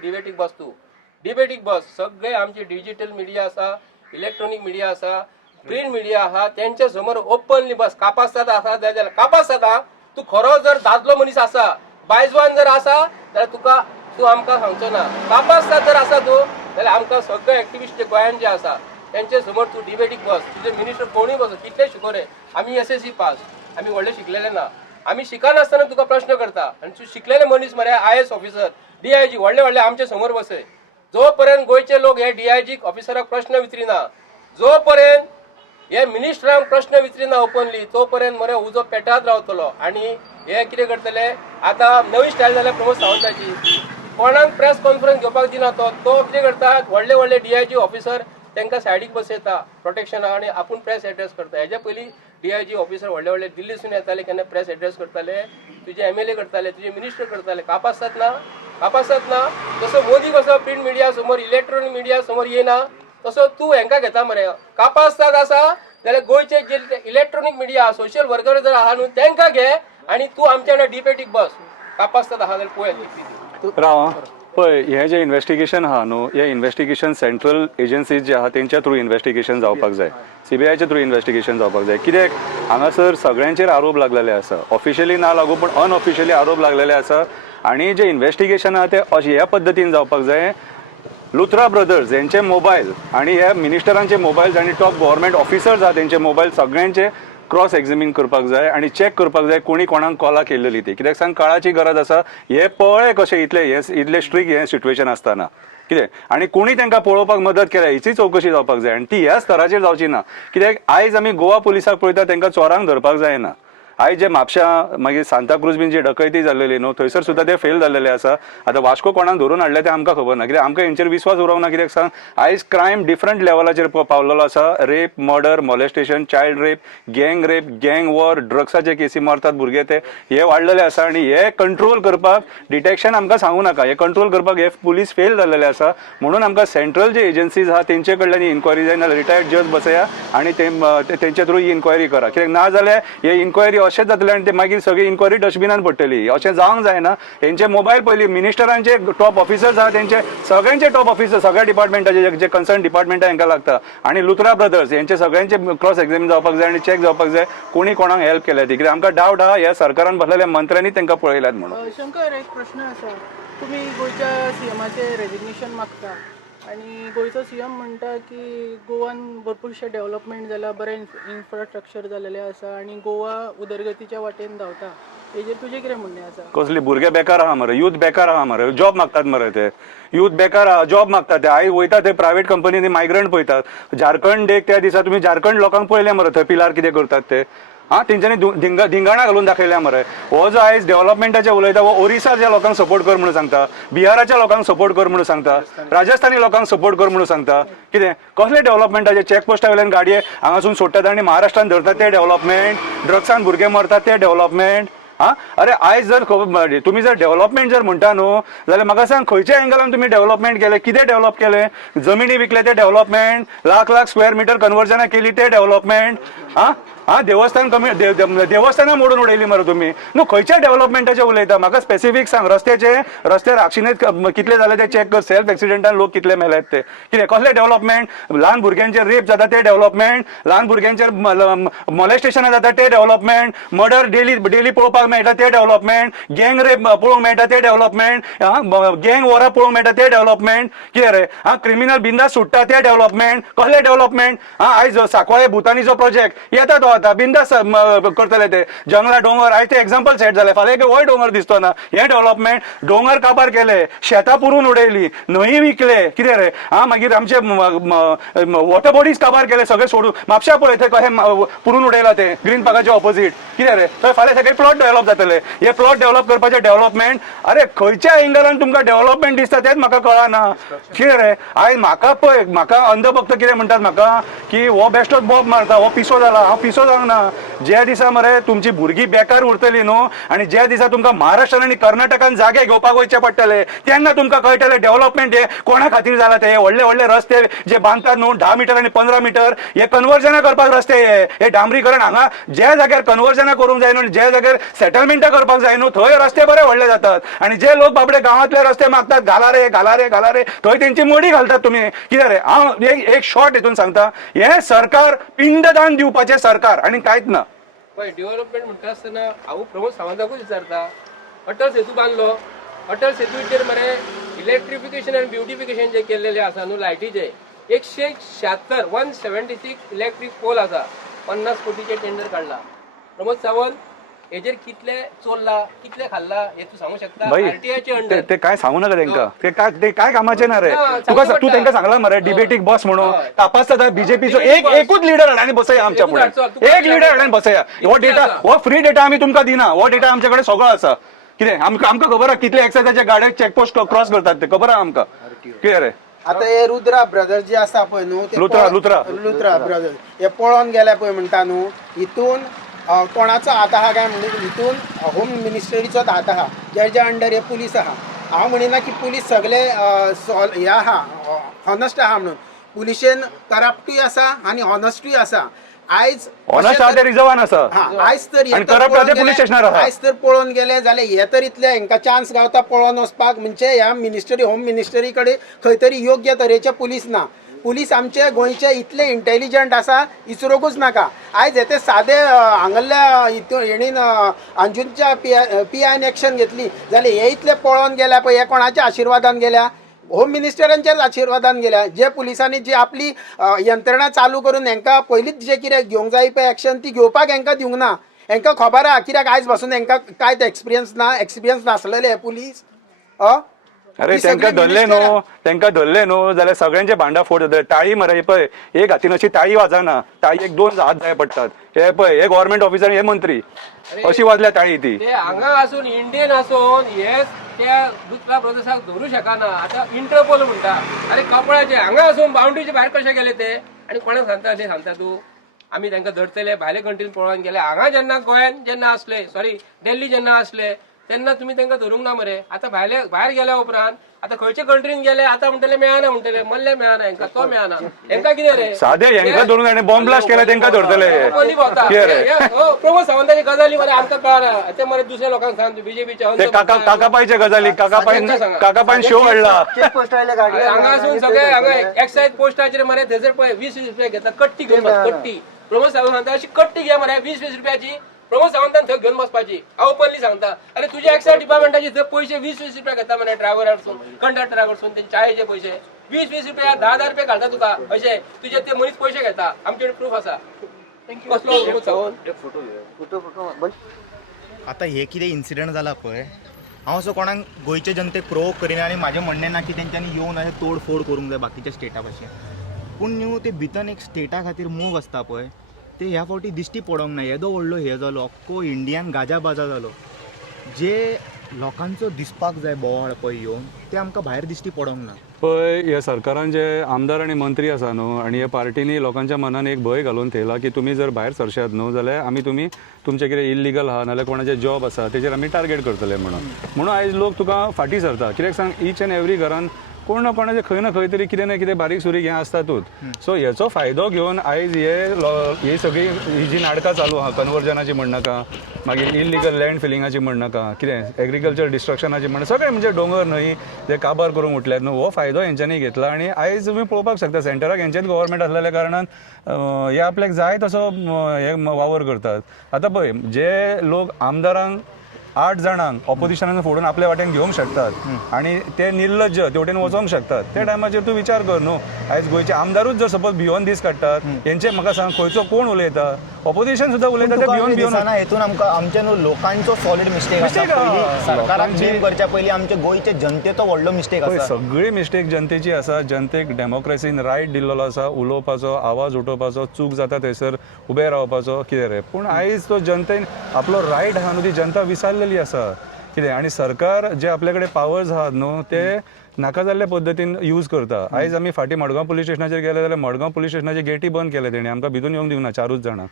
डिबेटीक बस सगळे आमचे डिजिटल मिडिया आसा इलेक्ट्रॉनिक मिडिया आसा प्रिंट मिडिया आहा तेंच्या समोर ओपनली बस कापासतात आसा जाल्यार कापासतात आहा तूं खरो जर दादलो मनीस आसा बायजवान जर आसा जाल्यार तूं आमकां सांगचो ना कापासतात जर आसा तूं जाल्यार आमकां सगळे एक्टिविस्ट जे गोंयान जे आसा त्यांचे समोर तू डिबेटीक बस तुझे मिनिस्टर कोणूय बस कितले शिकोरे आम्ही SSC पास आम्ही व्हडले शिकलेले ना आम्ही शिकनासतना तुका प्रश्न करता आणि तू शिकलेले मनीस मरे IAS ऑफिसर DIG व्हडले आमचे समोर बसय जोपर्यंत गोयचे लोक हे DIG ऑफिसराक प्रश्न विचारिना जोपर्यंत हे मिनिस्टरांक प्रश्न विचारिना ओपनली तोपर्यंत मरे उजो पेटात रावतलो आणि हे कितें करतले आता नवी स्टायल जाल्या प्रमोद सावंताची कोणाक प्रेस कॉन्फरन्स घेवपाक दिना तो कितें करता व्हडले DIG ऑफिसर तांकां सायडीक बसयता प्रोटेक्शनाक आनी आपूण प्रेस एड्रेस करता हेज्या पयलीं DIG ऑफिसर व्हडले दिल्लीसून येताले केन्ना प्रेस एड्रेस करताले तुजे MLA करताले तुजे मिनिस्टर करताले कापासतात ना तसो मोदी कसो प्रिंट मिडिया समोर इलेक्ट्रॉनिक मिडिया समोर येना तसो तूं हांकां घेता मरे कापासतात आसा जाल्यार गोंयचे जे इलेक्ट्रॉनिक मिडिया सोशल वर्कर जर आहा न्हू तांकां घे आनी तूं आमच्या वांगडा डिबेटीक बस कापासतात आहा जाल्यार पळय राव पळय हें जें इन्व्हेस्टिगेशन आहा न्हू हें इन्व्हेस्टिगेशन सेंट्रल एजन्सीज जे आहा तेंच्या थ्रू इन्व्हेस्टिगेशन जावपाक जाय CBIच्या थ्रू इन्व्हेस्टिगेशन जावपाक जाय कित्याक हांगासर सगळ्यांचेर आरोप लागलेले आसा ऑफिशियली ना लागू पण अनऑफिशियली आरोप लागलेले आसा आनी जे इन्व्हेस्टिगेशन आहा तें अशें ह्या पद्दतीन जावपाक जाय लुथरा ब्रदर्स यांचे मोबायल आणि ह्या मिनिस्टरांचे मोबायल आणि टॉप गव्हर्मेंट ऑफिसर्स आहा तेंचे मोबायल सगळ्यांचे क्रॉस एक्झामीन करपाक जाय आणि चेक करपाक जाय कोणी कोणाक कॉलां केल्लेली ती कित्याक सांग काळाची गरज आसा हे पळय कशें इतले स्ट्रिक्ट हें सिच्युएशन आसतना कितें आनी कोणी तांकां पळोवपाक मदत केल्या हिची चवकशी जावपाक जाय आनी ती ह्या स्तराचेर जावची ना कित्याक आयज आमी गोवा पुलिसाक पळयता तांकां चोरांक धरपाक जायना आयज जे म्हापशां मागीर सांताक्रूज बीन जी डकैती जाल्लेली न्हू थंयसर सुद्दां ते फेल जाल्लेले आसा आतां वास्को कोणाक धरून हाडले ते आमकां खबर ना कित्याक आमकां हेंचेर विश्वास उरवंक ना कित्याक सांग आयज क्रायम डिफरंट लेवलाचेर पावलेलो आसा rape murder molestation child rape गँग वॉर ड्रग्साचे केसी मारतात भुरगे ते हे वाडलेले आसा आनी हे कंट्रोल करपाक डिटेक्शन आमकां सांगू नाका हे कंट्रोल करपाक हे पुलीस फेल जाल्लेले आसा म्हणून आमकां सेंट्रल जे एजन्सीज आहा तेंचे कडल्यान इन्क्वायरी जाय नाल्यार रिटायर्ड जज बसया आनी तेंचे थ्रू ही इन्क्वायरी करा कित्याक ना जाल्यार हे इन्क्वायरी अशेंच जातलें आनी ते मागीर सगळी इन्क्वायरी डस्टबिनान पडटली अशें जावंक जायना हेंचे मोबायल पयलीं मिनिस्टरांचे टॉप ऑफिसर्स आहा तेंचे सगळ्यांचे टॉप ऑफिसर सगळ्या डिपार्टमेंटाचे जे कन्सर्न डिपार्टमेंटा हांकां लागता आनी लुथरा ब्रदर्स हेंचे सगळ्यांचे क्रॉस एक्झामीन जावपाक जाय आनी चॅक जावपाक जाय कोणी कोणाक हेल्प केल्या ती कित्याक आमकां डावट आहा ह्या सरकारान बसलेल्या मंत्र्यांनी तांकां पळयल्यात म्हणून शंकर एक प्रश्न आसा तुमी गोंयच्या CMाचें रेजिग्नेशन मागता आनी गोंयचो CM म्हणटा की गोवान भरपूरशे डेव्हलपमेंट जाला बरें इन्फ्रास्ट्रक्चर जाल्लेलें आसा आनी गोवा उदरगतीच्या वाटेन धांवता हेजेर तुजें कितें म्हणणें आसा कसली भुरगे बेकार आहा मरे यूथ बेकार आहा मरे जॉब मागतात मरे ते यूथ बेकार आहा जॉब मागतात ते आयज वयता ते प्रायव्हेट कंपनीनी मायग्रंट पळयतात झारखंड एक त्या दिसा तुमी झारखंड लोकांक पळयले मरे थंय पिलार कितें करतात ते तेंच्यांनी धिंगाणा घालून दाखयल्या मरे हो जो आयज डेव्हलपमेंटाचे उलयता हो ओरिसाच्या लोकांक सपोर्ट कर म्हणून सांगता बिहाराच्या लोकांक सपोर्ट कर म्हणून सांगता राजस्थानी लोकांक सपोर्ट कर म्हणून सांगता कितें कसले डेव्हलपमेंटाचे चॅकपोस्टा वयल्यान गाडये हांगासून सोडटात आनी महाराष्ट्रान धरतात ते डेव्हलपमेंट ड्रग्सान भुरगे मरतात ते डेव्हलपमेंट अरे आयज जर तुम्ही जर डेव्हलपमेंट जर म्हणटा न्हू जाल्यार म्हाका सांग खंयच्या एंगलान तुम्ही डेव्हलपमेंट केले कितें डेव्हलप केले जमिनी विकले ते डेव्हलपमेंट लाख स्क्वेअर मिटर कन्वर्जनां केली ते डेव्हलपमेंट देवस्थान देवस्थानां मोडून उडयली मरे तुम्ही न्हू खंयच्या डेव्हलपमेंटाचे उलयता म्हाका स्पेसिफीक सांग रस्ते राक्षिणेत कितले जाले ते चॅक कर सेल्फ एक्सिडेंटान लोक कितले मेल्यात ते कितें कसले डेव्हलपमेंट ल्हान भुरग्यांचेर रेप जाता ते डेव्हलपमेंट ल्हान भुरग्यांचेर मॉलेस्टेशनां जाता ते डेव्हलपमेंट मर्डर डेली पळोवपाक मेळटा ते डेव्हलपमेंट गँग रेप पळोवंक मेळटा ते डेव्हलपमेंट गँग वॉरां पळोवंक मेळटा ते डेव्हलपमेंट कितें रे क्रिमिनल बिंदास सुट्टा ते डेव्हलपमेंट कसले डेव्हलपमेंट आयज सांकवाळे भुतानीचो प्रोजेक्ट येता तो आता बिंदास करतले ते जंगला डोंगर आयज ते एक्झाम्पल सेट जाले फाल्यां हो डोंगर दिसतो ना हे डेव्हलपमेंट डोंगर काबार केले शेतां पुरून उडयली न्हंय विकले कितें रे मागीर आमचे वॉटर बॉडीज काबार केले सगळे सोडून म्हापशा पळय थंय कशें पुरून उडयला ते ग्रीन पार्काच्या ऑपोजीट कितें रे थंय फाल्यां सगळे प्लॉट डेव्हलप जातले हे प्लॉट डेव्हलप करपाचे डेव्हलपमेंट अरे खंयच्या एंगलान तुमकां डेव्हलपमेंट दिसता तेच म्हाका कळना कितें रे आयज म्हाका अंधभक्त कितें म्हणटात म्हाका की हो बेश्टोच बॉब मारता हो पिसो जाला हांव पिसो जावंक ना ज्या दिसा मरे तुमची भुरगीं बेकार उरतली न्हू आनी ज्या दिसा तुमकां महाराष्ट्रान आनी कर्नाटकान जागे घेवपाक वयचे पडटले तेन्ना तुमकां कळटले डेव्हलपमेंट हे कोणा खातीर जाला ते व्हडले रस्ते जे बांदतात न्हू 10 मीटर आनी 15 मीटर हे कन्वर्जनां करपाक रस्ते हे डांबरीकरण हांगा ज्या जाग्यार कन्वर्जनां करूंक जाय न्हू आनी ज्या जाग्यार सेटलमेंटां करपाक जाय न्हू थंय रस्ते बरे व्हडले जातात आनी जे लोक बाबडे गांवांतले रस्ते मागतात घाला रे थंय तेंची मोडी घालतात तुमी कितें रे हांव एक शॉर्ट हितून सांगता हे सरकार पिंडदान दिवपाचें सरकार आनी कांयच ना पळय डेव्हलपमेंट म्हणटा आसतना हांव प्रमोद सावंताकूच विचारता अटल सेतू बांदलो अटल सेतूचेर मरे इलेक्ट्रिफिकेशन आनी ब्युटिफिकेशन जे केल्लेले आसा न्हू लायटीचे 176 इलेक्ट्रीक पोल आसा 50 कोटीचे टेंडर काढला प्रमोद सावंत हेजेर कितले चोरला कितले खाल्ला हे तू सांगू शकता आरटीआयचे अंडर ते काय सांगू नका तेंका ते काय कामाचे ना रे तू तेंका सांगला मरे डिबेटीक बस म्हणून तपासता बीजेपीचो एकूच लिडर हाडून बसया आमच्या पुढे एक लिडर हाडून बसया हो फ्री डेटा आम्ही तुमकां दिना हो डेटा आमच्या कडेन सगळो आसा कितें आमकां खबर आहा कितले एक्सायजाच्या गाड्याक चेकपोस्ट क्रॉस करतात ते खबर आहा आमकां कितें रे आता हे रुद्रा ब्रदर्स जे आसा पळय न्हू लुथरा ब्रदर्स हे पळोवन गेले पळय म्हणटा न्हू हितून कोणाचो हात आहा काय म्हणजे हितून होम मिनिस्ट्रीचोच हात आहा ज्या अंडर हे पुलीस आहा हांव म्हणिना की पुलीस सगळे हे आहा हॉनस्ट आहा म्हणून पुलिशेन करप्टूय आसा आनी हॉनस्टूय आसा आयज ऑनस्ट आहा ते रिझर्वान आसा आयज तर आणि करप्ट आहा ते पुलीस स्टेशनार आहा. आयज तर पळोवन गेले जाल्यार हे तर इतले हांकां चान्स गावता पळोवन वचपाक म्हणजे ह्या मिनिस्टरी होम मिनिस्टरी कडेन खंय तरी योग्य तरेचे पुलीस ना. पुलीस आमचे गोंयचे इतले इंटेलिजंट आसा विचारूंकूच नाका. आयज हे सादे हांगल्या हेणीन अंजुनच्या PI एक्शन घेतली जाल्यार हे इतले पळोवन गेल्या पळय हे कोणाच्या आशिर्वादान गेल्या? होम मिनिस्टरांच्याच आशिर्वादान गेल्या. जे पुलिसांनी जी आपली यंत्रणा चालू करून हांकां पयलींच जे कितें घेवंक जाय पळय एक्शन ती घेवपाक हांकां दिवंक ना. हांकां खबर आहा कित्याक आयज पासून हांकां कांयच एक्सपिरियन्स नासलेले हे पुलीस. अरे तांकां धरले न्हू जाल्यार सगळ्यांचे भांडा फोड जाता. टाळी मरे पळय एक हातीन अशी टाळी वाजना, टाळयेक 2 हात जाय पडटात. हे पळय हे गव्हर्नमेंट ऑफिसर हे मंत्री अशी वाजल्या टाळी ती. ते हांगा आसून इंडियन आसून हे त्या दुसऱ्या प्रदेशाक धरू शकना. आता इंटरपोल म्हणटा अरे कपळाचे हांगा आसून बाउंड्रीचे भायर कशे गेले ते आणि कोणाक सांगता तूं आमी तांकां धरतले भायले कंट्रीन पळोवन गेले. हांगा जेन्ना गोंयान जेन्ना असले दिल्ली जेन्ना असले तेन्ना तुम्ही तांकां धरूंक ना मरे. आता भायर गेल्या उपरांत आता खंयचे कंट्रीन गेले आता म्हणटले मेळना म्हणटले मल्ले मेळना हांकां तो मेळना हांकां कितें रे सादे हांकां धरून आनी बॉम्ब ब्लास्ट केला तांकां धरतले. प्रमोद सावंताची गजाली मरे आमकां कळना ते मरे दुसऱ्या लोकांक सांग बीजेपीच्या ते काकापायचे गजाली काकापायन शो हाडला. हांगा असून सगळे हांगा एक्सायज पोस्टाचेर मरे थंयसर पळय 20-20 रुपया घेता कट्टी घेवन कट्टी. प्रमोद सावंत अशी कट्टी घे मरे 20-20 रुपयाची. प्रमोद सावंतान थंय घेवन बसपाची. हांव ओपनली सांगता अरे तुझ्या एक्सायज डिपार्टमेंटाचे थंय पयशे 20-20 रुपया घेता मरे ड्रायव्हराकडसून कंडक्टराकडसून ते चायेचे पयशे 20-20 रुपया 10,000 रुपया घालता तुका अशे तुझे ते मनीस पयशे घेता. आमचे प्रूफ आसा. कसलो प्रमोद सावंत आता हे कितें इन्सिडंट जाला पळय हांव असो कोणाक गोंयचे जनतेक प्रोवोक करिना आनी म्हाजें म्हणणें ना की तेंच्यांनी येवन अशें तोडफोड करूंक जाय बाकीच्या स्टेटा भशेन. पूण न्यू ते भितन एक स्टेटा खातीर मूव आसता पळय ते ह्या फावटी दिश्टी पडोंक ना. येदो व्हडलो हे जालो अख्खो इंडियान गाजा बाजा जालो. जे लोकांचो दिसपाक जाय बोवाळ पळय येवन ते आमकां भायर दिश्टी पडोंक ना. पळय ह्या सरकारान जे आमदार आनी मंत्री आसा न्हू आनी ह्या पार्टीनी लोकांच्या मनान एक भंय घालून थेयला की तुमी जर भायर सरशात न्हू जाल्यार आमी तुमचे कितें इल्लिगल आहा नाल्यार कोणाचे जॉब आसा तेजेर आमी टार्गेट करतले म्हणून आयज लोक तुका फाटी सरता. कित्याक सांग ईच एंड एवरी घरान कोण ना कोणाचे खंय ना खंय तरी कितें ना कितें बारीक सुरीक हें आसतातूच. सो हेचो फायदो घेवन आयज ही सगळी ही जी नाटकां चालू आहा कन्वर्जनाची म्हणनाका मागीर इल्लिगल लँड फिलिंगाची म्हणनाका कितें एग्रीकल्चर डिस्ट्रक्शनाची म्हण सगळें म्हणजे दोंगर न्हय जे काबार करूंक उठल्यात न्हू हो फायदो हेंच्यांनी घेतला. आनी आयज तुमी पळोवपाक शकता सेंटराक हेंचेच गव्हर्मेंट आसलेल्या कारणान हे आपल्याक जाय तसो हे वावर करतात. आतां पळय जे लोक आमदारांक 8 जाणांक ऑपोजिशनान फोडून आपल्या वाटेन घेवंक शकतात आणि ते निर्लज्ज तेवटेन वचोंक शकतात त्या टायमाचेर तूं विचार कर न्हू. आयज गोंयचे आमदारूच जर सपोज भियोन दीस काडटात हेंचे म्हाका सांग खंयचो कोण उलयता ऑपोजिशन सुद्धा उलयता ते भियोन हेतून आमकां आमच्या न्हू लोकांचो सॉलिड मिस्टेक आसा. सरकाराक ब्लेम करच्या पयलीं आमच्या गोंयचे जनतेचो व्हडलो मिस्टेक आसा. सगळी मिस्टेक जनतेची आसा. जनतेक डेमोक्रेसीन रायट दिल्लो आसा उलोवपाचो आवाज उठोवपाचो चूक जाता थंयसर उबे रावपाचो कितें रे. पूण आयज तो जनतेन आपलो रायट आहा न्हू ती जनता विसारलेली आसा कितें. आनी सरकार जे आपल्या कडेन पावर्स आहात न्हू ते नाका जाल्ल्या पद्दतीन यूज करता. आयज आमी फाटीं मडगांव पुलीस स्टेशनाचेर गेले जाल्यार मडगांव पुलीस स्टेशनाचे गेटी बंद केले तेणी आमकां भितून येवंक दिवना 4 जाणां.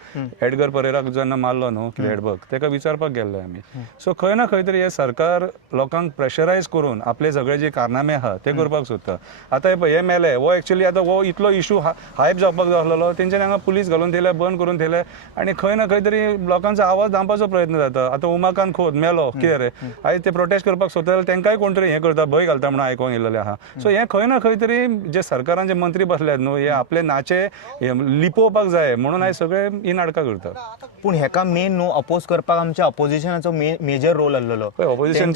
एडगर परेराक जेन्ना मारलो न्हू रेडबग तेका विचारपाक गेल्ले आमी. सो खंय ना खंय तरी हे सरकार लोकांक प्रेशरायज करून आपले सगळे जे कारनामे आहा ते करपाक सोदता. आतां हे मेले हो एक्चुअली आतां हो इतलो इशू हायप जावपाक जाय आसलेलो तेंच्यांनी हांगा पुलीस घालून थेयले बंद करून थेयले आनी खंय ना खंय तरी लोकांचो आवाज दामपाचो प्रयत्न जाता. आतां उमाकांत खोत मेलो कितें रे आयज ते प्रोटेस्ट करपाक सोदता जाल्यार तेंकाय कोण तरी हें करता भंय घालता म्हणून आयकोंक येयलेलें आहा. सो हें खंय ना खंय तरी जे सरकारान जे मंत्री बसल्यात न्हू हे आपले नाचे लिपोवपाक जाय म्हणून आयज सगळे ही नाटकां करतात. पूण हेका मेन न्हू अपोज करपाक आमच्या ऑपोजिशनाचो मेजर रोल आसलेलो. ऑपोजिशन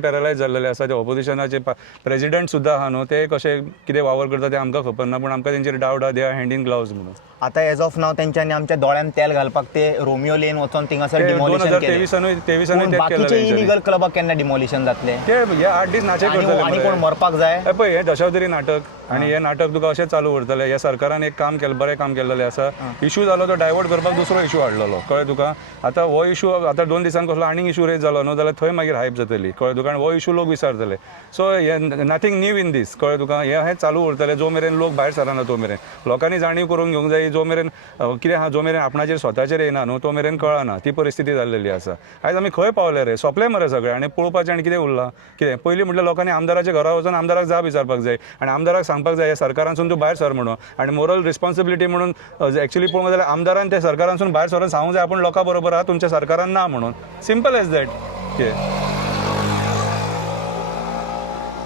पॅरलायज जाल्लेले आसा. ते ऑपोजिशनाचे प्रेसिडेंट सुद्दां आहा न्हू ते कशे कितें वावर करता ते आमकां खबर ना पूण आमकां तेंचेर डावट आहा they are hand in gloves म्हणून. आतां एज ऑफ नाव तेंच्यांनी आमच्या दोळ्यान तेल घालपाक ते रोमियो लेन वचोन थिंगासर डिमॉलिशन केलें. बाकीचे इलिगल क्लबाक केन्ना डिमॉलिशन जातले ते हे 8 दीस नाचे करतले आनी कोण मरपाक जाय. पळय हे दशावतारी नाटक आनी हे नाटक तुका अशेंच चालू उरतलें. ह्या सरकारान एक काम केलें बरें काम केल्लें आसा. इशू जालो तो डायवर्ट करपाक दुसरो इशू हाडलेलो कळ्ळें तुका. आतां हो इशू आतां 2 दिसान कसलो आनीक इशू रेज जालो न्हू जाल्यार थंय मागीर हायप जातली कळ्ळें तुका. आनी हो इशू लोक विचारतले. सो हे नथींग न्यू इन दीस कळ्ळें तुका. हें चालू उरतलें जो मेरेन लोक भायर सरना तो मेरेन. लोकांनी जाणीव करून घेवंक जाय जो मेरेन कितें आहा जो मेरेन आपणाचेर स्वताचेर येना न्हू तो मेरेन कळना ती परिस्थिती जाल्लेली आसा. आयज आमी खंय पावले रे सोंपले मरे सगळें आनी पळोवपाचें आनी कितें उरलां कितें. पयलीं म्हटल्यार लोकांनी आमदाराच्या घरा वचून आमदाराक जाप विचारपाक जाय आनी आमदाराक सांगपाक सांगपाक जाय सरकारांसून तूं भायर सर म्हणून आनी मोरल रिस्पॉन्सिबिलिटी म्हणून एक्चुअली पळोवंक जाल्यार आमदारान त्या सरकारांसून भायर सरून सांगूंक जाय आपण लोकां बरोबर आहा तुमच्या सरकारान ना म्हणून सिंपल एज दॅट.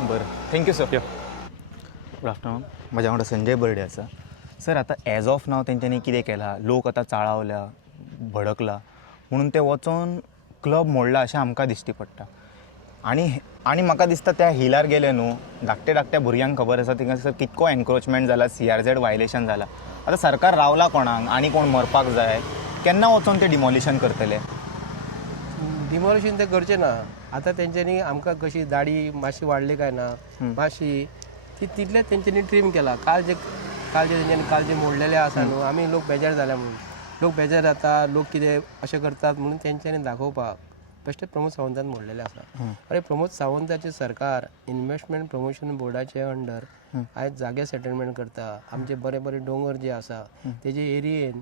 बरं, थँक्यू सर. Good afternoon. माझ्या वांगडा संजय बर्डे आसा. सर, आता ॲज ऑफ नाव तेंच्यांनी कितें केलां, लोक आतां चाळावल्या, भडकला म्हणून ते वचोन क्लब मोडला अशें आमकां दिश्टी पडटा. आनी म्हाका दिसता त्या हिलार गेले न्हू, धाकट्या भुरग्यांक खबर आसा थिंगा सर कितको एनक्रोचमेंट जाला, CRZ वायलेशन जाला. आतां सरकार रावला कोणाक, आनी कोण मरपाक जाय, केन्ना वचोन ते डिमॉलिशन करतले? डिमॉलिशन ते करचे ना. आता तेंच्यांनी आमकां कशी दाडी मातशी वाडली काय ना, मातशी ती तितलेच तेंच्यांनी ट्रीम केला. काल जे तेंच्यांनी मोडलेले आसा न्हू, आमी लोक बेजार जाल्या म्हणून लोक बेजार जाता, लोक कितें अशें करतात म्हणून तेंच्यांनी दाखोवपाक बेश्टे प्रमोद सावंतान मोडलेले आसा. अरे प्रमोद सावंताचे सरकार इन्व्हेस्टमेंट प्रमोशन बोर्डाचे अंडर आयज जागे सेटलमेंट करता. आमचे बरे बरे दोंगर जे आसा तेजे एरियेन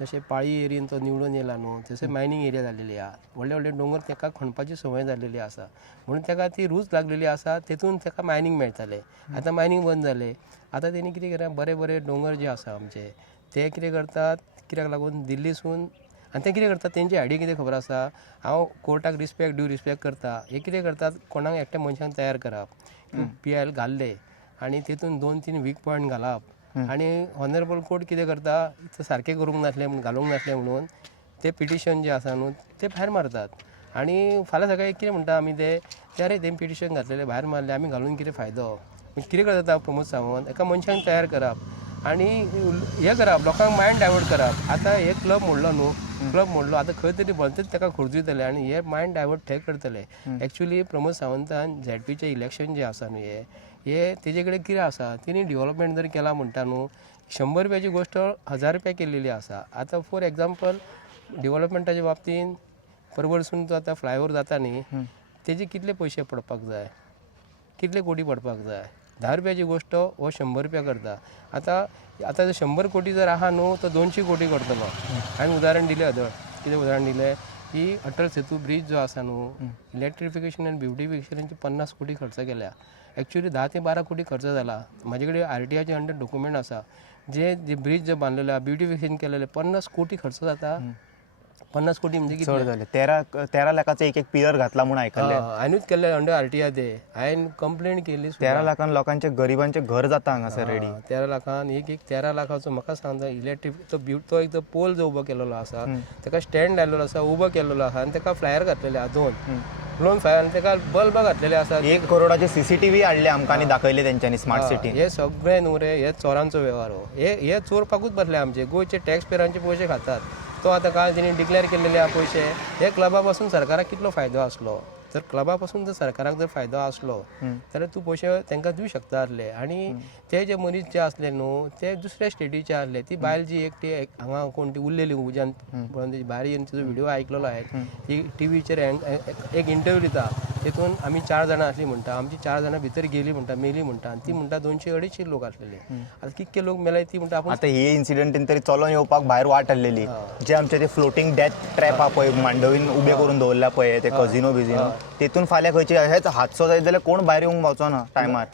जशे पाळी एरियेन तो निवडून येयला न्हू, तशें मायनींग एरिया जाल्लेली आहा. व्हडले व्हडले दोंगर ताका खणपाची संवय जाल्लेली आसा म्हणून ताका ती रूच लागलेली आसा. तेतून ताका मायनींग मेळटालें. आतां मायनींग बंद जालें. आतां तेणी कितें केलां, बरे बरे दोंगर जे आसा आमचे ते कितें करतात, कित्याक लागून दिल्लीसून आनी ते कितें करतात, तेंची आयडिया कितें खबर आसा, हांव कोर्टाक ड्यू रिस्पेक्ट करता. हे कितें करतात, कोणाक एकट्या मनशाक तयार करप, PIL घाल्ले आनी तेतून 2-3 वीक पॉयंट घालप आनी ऑनरेबल कोर्ट कितें करता, ते सारकें करूंक नासलें म्हणून, घालूंक नासलें म्हणून ते पिटिशन जे आसा न्हू ते भायर मारतात. आनी फाल्यां सकाळीं कितें म्हणटा आमी ते अरे तें पिटिशन घातलेलें भायर मारलें, आमी घालून कितें फायदो. कितें करता प्रमोद सावंत, एका मनशाक तयार करप आनी हें करप, लोकांक मायंड डायवर्ट करप. आतां हे क्लब मोडलो न्हू, क्लब मोडलो, आतां खंय तरी भलतेच ताका खोर्जुयतले आनी हे मायंड डायवर्ट थंय करतले. एक्चुली प्रमोद सावंतान ZPचें इलेक्शन जें आसा न्हू हे तेजे कडेन कितें आसा, तिणी डेव्हलपमेंट जर केला म्हणटा न्हू, 100 रुपयाची गोश्ट 1000 रुपया केल्लेली आसा. आतां फॉर एग्जाम्पल डेव्हलपमेंटाच्या बाबतीन परवरसून तो आतां फ्लायओव्हर जाता न्ही, तेजे कितले पयशे पडपाक जाय, कितले कोटी पडपाक जाय. 10 रुपयाची गोश्ट हो 100 रुपया करता. आतां 100 कोटी जर आहा न्हू तो 200 कोटी करतलो. हांवें उदाहरण दिलें कितें उदाहरण दिलें की अटल सेतू ब्रिज जो आसा न्हू, इलेक्ट्रिफिकेशन आनी ब्युटिफिकेशनाचे 50 कोटी खर्च केल्या. एक्चुअली 10 ते 12 कोटी खर्च जाला. म्हाजे कडेन RTIचे अंडर डॉक्युमेंट आसा. जे ब्रिज जे बांदलेले ब्युटिफिकेशन केलेले 50 कोटी खर्च जाता. 50 कोटी म्हणजे किती चड जाले. 13 लाखाचो एक पिलर घातला म्हणून आयकल्लें. हांवेंच केल्ले अंडर RTI ते. हांवें कंप्लेंट केली. 13 लाखान लोकांचे गरिबांचे घर जाता हांगासर रेडी. 13 लाखान एक 13 लाखाचो म्हाका सांगता इलेक्ट्रीक तो एक पोल जो उबो केलेलो आसा, ताका स्टँड लायलेलो आसा, उबो केलेलो आसा आनी ताका फ्लायर घातलेले आहा 2 लोन फायर आनी ताका बल्ब घातलेले आसा. 1 करोडाचे CCTV हाडले आमकां आनी दाखयले तेंच्यांनी स्मार्ट सिटी. हे सगळे न्हू रे, हे चोरांचो वेव्हार. हे चोरपाकूच बसले आमचे गोंयचे टॅक्स पेयरांचे पयशे खातात. तो आतां काल तिणी डिक्लेअर केलेले आहा पयशे. हे क्लबा पासून सरकाराक कितलो फायदो आसलो. जर क्लबा पासून जर सरकाराक जर फायदो आसलो जाल्यार तूं पयशे तांकां दिवं शकता आसले. आनी ते जे मनीस जे आसले न्हू ते दुसऱ्या स्टेटीचे आसले. ती बायल जी एकटी हांगा कोण ती उरलेली उज्यान पळोवन तेजी भायर येवन तिजो व्हिडिओ आयकलेलो हांवें. ती टीव्हीचेर एक इंटरव्यू दिता, तेतून आमी 4 जाणां आसली म्हणटा, आमची 4 जाणां भितर गेली म्हणटा, मेली म्हणटा. आनी ती म्हणटा 200-250 लोक आसलेले. आतां कितके लोक मेले ती म्हणटा. आपण आता हे इन्सिडेंटीन तरी चलोन येवपाक भायर वाट हाडलेली. जे आमचे ते फ्लोटिंग डेथ ट्रॅप आहा पळय, मांडवीन उबे करून दवरल्या पळय ते कझिनो बिझिनो, तेतून फाल्यां खंयचे हेच हादसो जायत जाल्यार कोण भायर येवंक पावचो ना टायमार.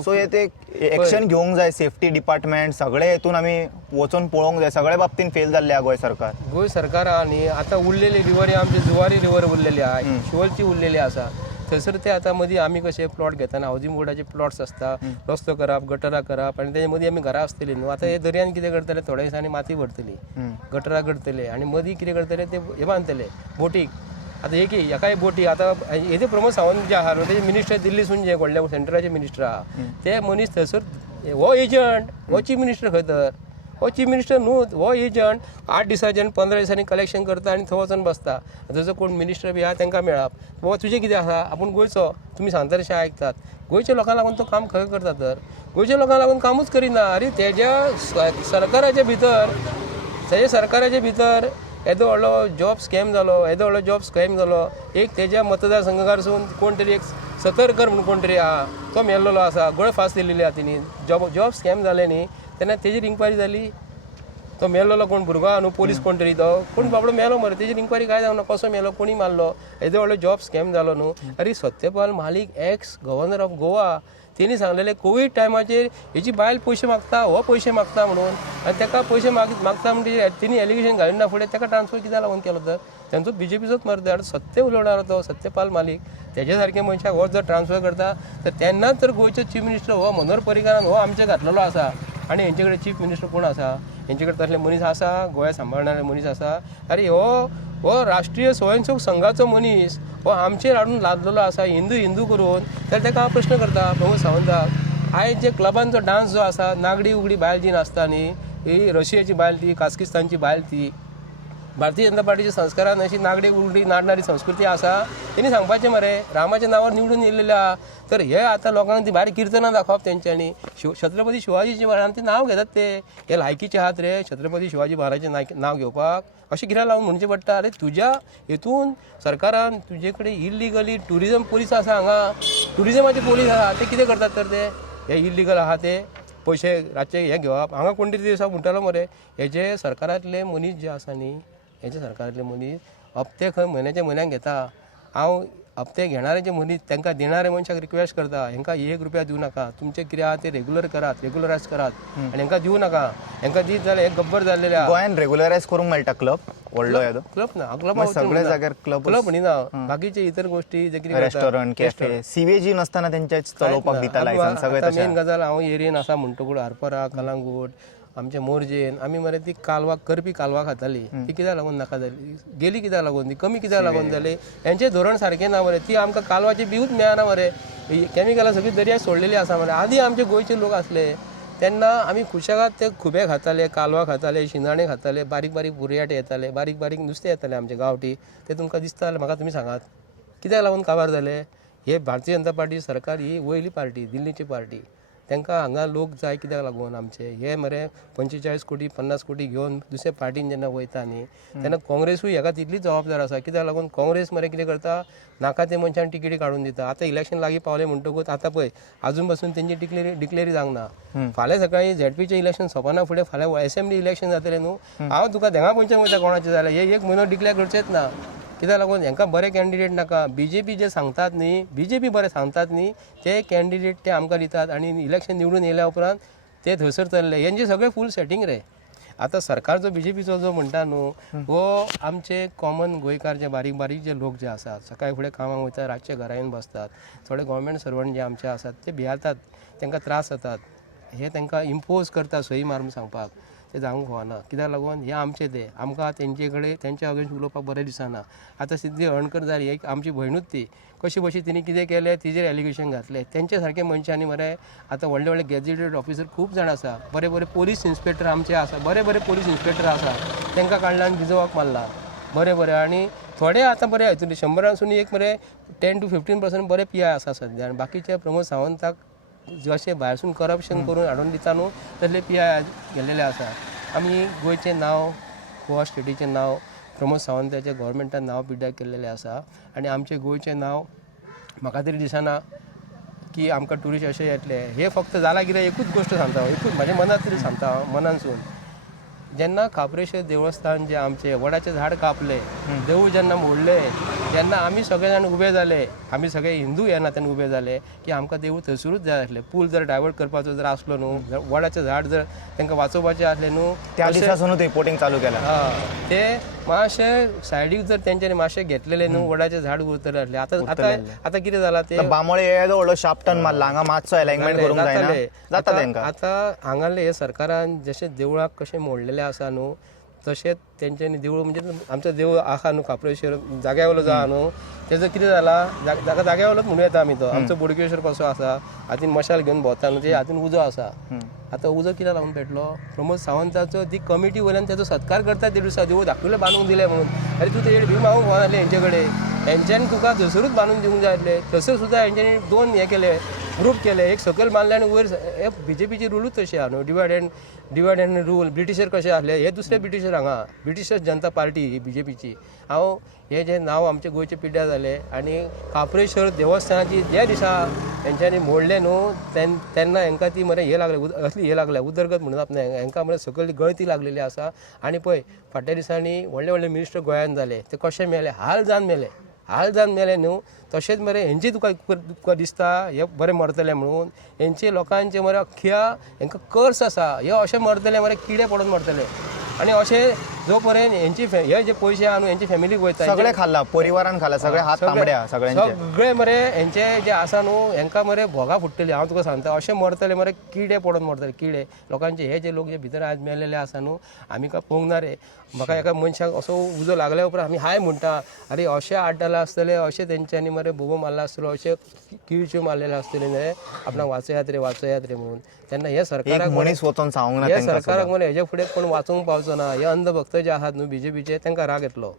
सो हे ते एक्शन घेवंक जाय. सेफ्टी डिपार्टमेंट सगळे हेतून आमी वचून पळोवंक जाय. सगळ्या बाबतीन फेल जाल्ले आहा गोंय सरकार. गोंय सरकार आहा न्ही, आतां उरलेली रिवर आमची जुवारी रिवर उरलेली आहा, शिवोलची उरलेली आसा. थंयसर ते आतां मदीं आमी कशे प्लॉट घेतना हावजींग बोर्डाचे प्लॉट्स आसता, रस्तो करप, गटरां करप आनी तेजे मदीं आमी घरां आसतली न्हू. आतां हे दर्यान कितें करतले, थोड्या दिसांनी माती भरतली, गटरां करतले आनी मदीं कितें करतले ते हे बांदतले बोटीक. आतां एकाय बोटी आतां हेजे प्रमोद सावंत जे आहा न्हू तेजे मिनिस्टर दिल्लीसून जे व्हडले सेंट्रलाचे मिनिस्टर आहा ते मनीस थंयसर हो एजंट, हो चीफ मिनिस्टर खंय तर, हो चीफ मिनिस्टर न्हू, हो एजंट 8 दिसांचे आनी 15 दिसांनी कलेक्शन करता आनी थंय वचून बसता. थंयसर कोण मिनिस्टर बी आहा तांकां मेळप. बाबा तुजें कितें आसा, आपूण गोंयचो, तुमी सांगता तशें आयकतात. गोंयच्या लोकांक लागून तो काम खंय करता तर, गोंयच्या लोकांक लागून कामूच करिना. अरे तेज्या सरकाराच्या भितर येदो व्हडलो जॉब स्कॅम जालो. एक तेज्या मतदारसंघासून कोण तरी एक सतरकर म्हणून कोण तरी आहा तो मेल्लेलो आसा, गळे फास दिल्लेली आहा तिणी. जॉब स्कॅम जाले न्ही तेन्ना तेजेर इन्क्वायरी जाली. तो मेलोलो कोण भुरगो आहा न्हू पोलीस कोण तरी तो कोण बाबडो मेलो मरे तेजेर इन्क्वायरी काय जावना कसो मेलो कोणी मारलो येदो व्हडलो जॉब स्कॅम जालो न्हू अरे Satyapal Malik ex governor of Goa तेणी सांगलेले कोविड टायमाचेर हेची बायल पयशे मागता हो पयशे मागता म्हणून आनी ताका पयशे मागता म्हणजे तेणी एलिगेशन घालीना ना फुडें ताका ट्रान्सफर कित्याक लागून केलो तर तेंचो बीजेपीचोच मर्द आनी सत्य उलोवणारो तो सत्यपाल मालीक तेजे सारके मनशाक हो जर ट्रान्सफर करता तर तेन्नाच तर गोंयचो चीफ मिनिस्टर हो मनोहर पर्रीकारान हो आमचे घातलेलो आसा आनी हेंचे कडेन चीफ मिनिस्टर कोण आसा हेंचे कडेन तसले मनीस आसा गोंया सांबाळणारे मनीस आसा अरे हो राष्ट्रीय स्वयंसेवक संघाचो मनीस हो आमचेर हाडून लादलेलो आसा हिंदू करून तर ताका हांव प्रश्न करता प्रमोद सावंताक आयज जे क्लबांचो डान्स जो आसा नागडी उगडी बायल जी नाचता न्ही ही रशियाची बायल ती काझकिस्तानची बायल ती भारतीय जनता पार्टीच्या संस्कारान अशी नागडी उगडी नाडणारी संस्कृती आसा तेणी सांगपाचें मरे रामाच्या नांवार निवडून येयलेले आहा तर हे आतां लोकांक ती भारी किर्तनां दाखोवप तेंच्यांनी छत्रपती शिवाजीचे महाराज ते नांव घेतात ते हे लायकीचे आहात रे छत्रपती शिवाजी महाराजाचें नांव घेवपाक अशें कित्याक लागून म्हणचें पडटा अरे तुज्या हेतून सरकारान तुजे कडेन इल्लिगली ट्युरिजम पुलीस आसा हांगा ट्युरिजमाचे पुलीस आहा ते कितें करतात तर ते हे इल्लिगल आहा ते पयशे रातचे हे घेवप हांगा कोण तरी दिसा म्हणटालो मरे हे जे सरकारांतले मनीस जे आसा न्ही हेचे सरकारांतले मनीस हप्ते खंय म्हयन्याक घेता हांव हप्ते घेणारे जे मनीस तांकां देणारे मनशाक रिक्वेस्ट करता हांकां 1 रुपया दिवं नाका तुमचे कितें आहा ते रेग्युलर करात रेग्युलरायज करात आनी हांकां दिवं नाका हांकां दीत जाल्यार हे गब्बर जाल्लेले आहा गोंयान रेग्युलरायज करूंक मेळटा क्लब व्हडलो येदो क्लब ना क्लब सगळे जाग्यार क्लब म्हणिना बाकीचे इतर गोष्टी जे कितें रेस्टॉरंट कॅफे सीवेजी नसताना तेंचे चलोवपाक दिता लायसन्स सगळे तशें मेन गजाल हांव एरियेन आसा म्हणटकूच आरपरा कलांगूट आमचे मोरजेन आमी मरे ती कालवा करपी कालवा खाताली ती कित्याक लागून नाका जाली गेली कित्याक लागून ती कमी कित्याक लागून जाली हेंचें धोरण सारकें ना मरे ती आमकां कालवाची बियूच मेळना मरे कॅमिकलां सगळी दर्याक सोडलेली आसा मरे आदी आमचे गोंयचे लोक आसले तेन्ना आमी खुशागात ते खुबे खाताले कालवा खाताले शिणाणे खाताले बारीक बारीक बुरयाटे येताले बारीक बारीक नुस्तें येताले आमचे गांवठी ते तुमकां दिसता म्हाका तुमी सांगात कित्याक लागून काबार जाले हे भारतीय जनता पार्टी सरकार ही वयली पार्टी दिल्लीची पार्टी तांकां हांगा लोक जाय कित्याक लागून आमचे हे मरे 45 कोटी 50 कोटी घेवन दुसऱ्या पार्टीन जेन्ना वयता न्ही तेन्ना काँग्रेसूय हेका तितलीच जबाबदार आसा कित्याक लागून काँग्रेस मरे कितें करता नाका ते मनशान टिकेटी काडून दिता आतां इलेक्शन लागीं पावले म्हणटकूच आतां पळय आजून पासून तेंची डिक्लेरी जावंक ना फाल्यां सकाळीं झेडपीचें इलेक्शन सोंपना फुडें फाल्यां असेंब्ली इलेक्शन जातलें न्हू हांव तुका देंगा पंचायत वयता कोणाचें जाल्यार हे 1 म्हयनो डिक्लेअर करचेच ना कित्याक लागून हांकां बरे कॅन्डिडेट नाका बीजेपी जे सांगतात न्ही बीजेपी बरे सांगतात न्ही ते कॅन्डिडेट ते आमकां दितात आनी इलेक्शन निवडून येयल्या उपरांत ते थंयसर चल्ले हेंचे सगळे फूल सेटींग रे आतां सरकारचो बीजेपीचो जो म्हणटा न्हू हो आमचे कॉमन गोंयकार जे बारीक बारीक जे लोक जे आसात सकाळी फुडें कामाक वयतात रातचे घरा येवन बसतात थोडे गव्हर्मेंट सर्वंट जे आमचे आसात ते भियातात तांकां त्रास जातात हे तांकां इम्पोज करता सही मारून सांगपाक ते जावंक फावना कित्याक लागून हे आमचे ते आमकां तेंचे कडेन तेंच्या अगेन्स्ट उलोवपाक बरें दिसना आतां सिद्धी हळणकर जाली एक आमची भयणूच ती कशी बशी तिणी कितें केलें तिजेर एलिगेशन घातलें तेंचे सारके मनशांनी मरे आतां व्हडले व्हडले गॅजेटेड ऑफिसर खूब जाण आसा बरे बरे पोलीस इन्स्पेक्टर आमचे आसा बरे बरे पोलीस इन्स्पेक्टर आसा तांकां काडला आनी भिजोवपाक मारला बरे बरे आनी थोडे आतां बरे हितून 100 एक मरे 10 to 15% बरे PI आसा सद्या आनी बाकीचे प्रमोद सावंताक जशें भायरसून करप्शन करून हाडून दिता न्हू तसले PI गेल्लेले आसा आमी गोंयचें नांव गोवा स्टेटीचें नांव प्रमोद सावंताच्या गव्हर्मेंटान नांव पिड्ड्यार केल्लेलें आसा आनी आमचें गोंयचें नांव म्हाका तरी दिसना की आमकां ट्युरिस्ट अशें येतले हे फक्त जाला कितें एकूच गोश्ट सांगता एकूच म्हाज्या मनांत तरी सांगता हांव मनानसून जेन्ना खापरेश्वर देवस्थान जे आमचे वडाचें झाड कापले देवूळ जेन्ना मोडले जेन्ना आमी सगळे जाण उबे जाले आमी सगळे हिंदू ह्या नात्यान उबे जाले की आमकां देवूळ थंयसरूच जाय आसलें पूल जर डायवर्ट करपाचो जर आसलो न्हू वडाचें झाड जर तांकां वाचोवपाचें आसलें न्हू त्या दिसासून रिपोर्टिंग चालू केलां ते मातशें सायडीक जर तेंच्यांनी मातशें घेतलेलें न्हू वडाचें झाड उरतलें आसलें आतां कितें जालां ते बांबोळे येदो व्हडलो शार्पटन मारला हांगा मातसो अलायनमेंट करूंक जायना जाता तांकां आतां हांगाले हे सरकारान जशें देवळाक कशें मोडलेलें आसा न्हू तशेंच तेंच्यांनी देवूळ म्हणजे आमचो देवूळ आहा न्हू खापरेश्वर जाग्यावयलो जो आहा न्हू तेजो कितें जाला जाग्यावयलोच म्हणूं येता आमी तो आमचो बोडगेश्वर कसो आसा हातीन मशाल घेवन भोंवता न्हू ते हातीन उजो आसा आतां उजो कित्याक लागून पेटलो प्रमोद सावंताचो ती कमिटी वयल्यान तेजो सत्कार करता ते दिसा देवूळ धाकटुलें बांदूंक दिलें म्हणून अरे तूं तेजेर भीम मागूंक भोंवनासलें हेंचे कडेन हेंच्यांनी तुका थंयसरूच बांदून दिवंक जाय आसलें थंयसर सुद्दां हेंच्यांनी 2 हे केले ग्रूप केले एक सकयल मारले आनी वयर BJPची रुलूच तशी आहा न्हू डिवायड अँड रूल ब्रिटिशर कशे आसले हे दुसरे ब्रिटिशर हांगा ब्रिटिशर्स जनता पार्टी ही BJPची हांव हे जे नांव आमचे गोंयचे पिड्ड्यार जाले आनी काप्रेश्वर देवस्थानाची जे दिसा हेंच्यांनी मोडले न्हू तेन्ना हेंकां ती मरे हे लागले असली हे लागल्या उदरगत म्हणून आपण हेंकां मरे सकयल गळती लागलेली आसा आनी पळय फाटल्या दिसांनी व्हडले व्हडले मिनिस्टर गोंयांत जाले ते कशे मेले हाल जावन मेले न्हू तशेंच मरे हेंची तुका दिसता हे बरें मरतले म्हणून हेंचे लोकांचे मरे अख्ख्या हेंकां कर्स आसा हे अशें मरतले मरे किडे पडून मरतले आनी अशें जो पर्यंत हेंची हे जे पयशे आहा न्हू हेंची फॅमिलीक वयता सगळे खाल्ला परिवारान खाल्ला सगळे हात तांबड्या सगळ्यांचे सगळे मरे हेंचे जे आसा न्हू हेंकां मरे भोगा फुट्टली हांव तुका सांगता अशें मरतले मरे किडे पडून मरतले किडे लोकांचे हे जे लोक जे भितर आज मेलेले आसा न्हू आमी काय पळोवंक ना रे म्हाका एका मनशाक असो उजो लागल्या उपरांत आमी हाय म्हणटा अरे अशें आड्डले आसतले अशें तेंच्यांनी मरे बोबो मारला आसतलो अशें किळच्यो मारलेले आसतले न्हय आपणाक वाचयात रे म्हणून तेन्ना हे सरकाराक मनीस वचोन सांगूंक ना हे सरकाराक मरे हेजे फुडें कोण वाचूंक पावचो ना हे अंधभक्त जे आहात न्हू BJPचे तांकां राग येतलो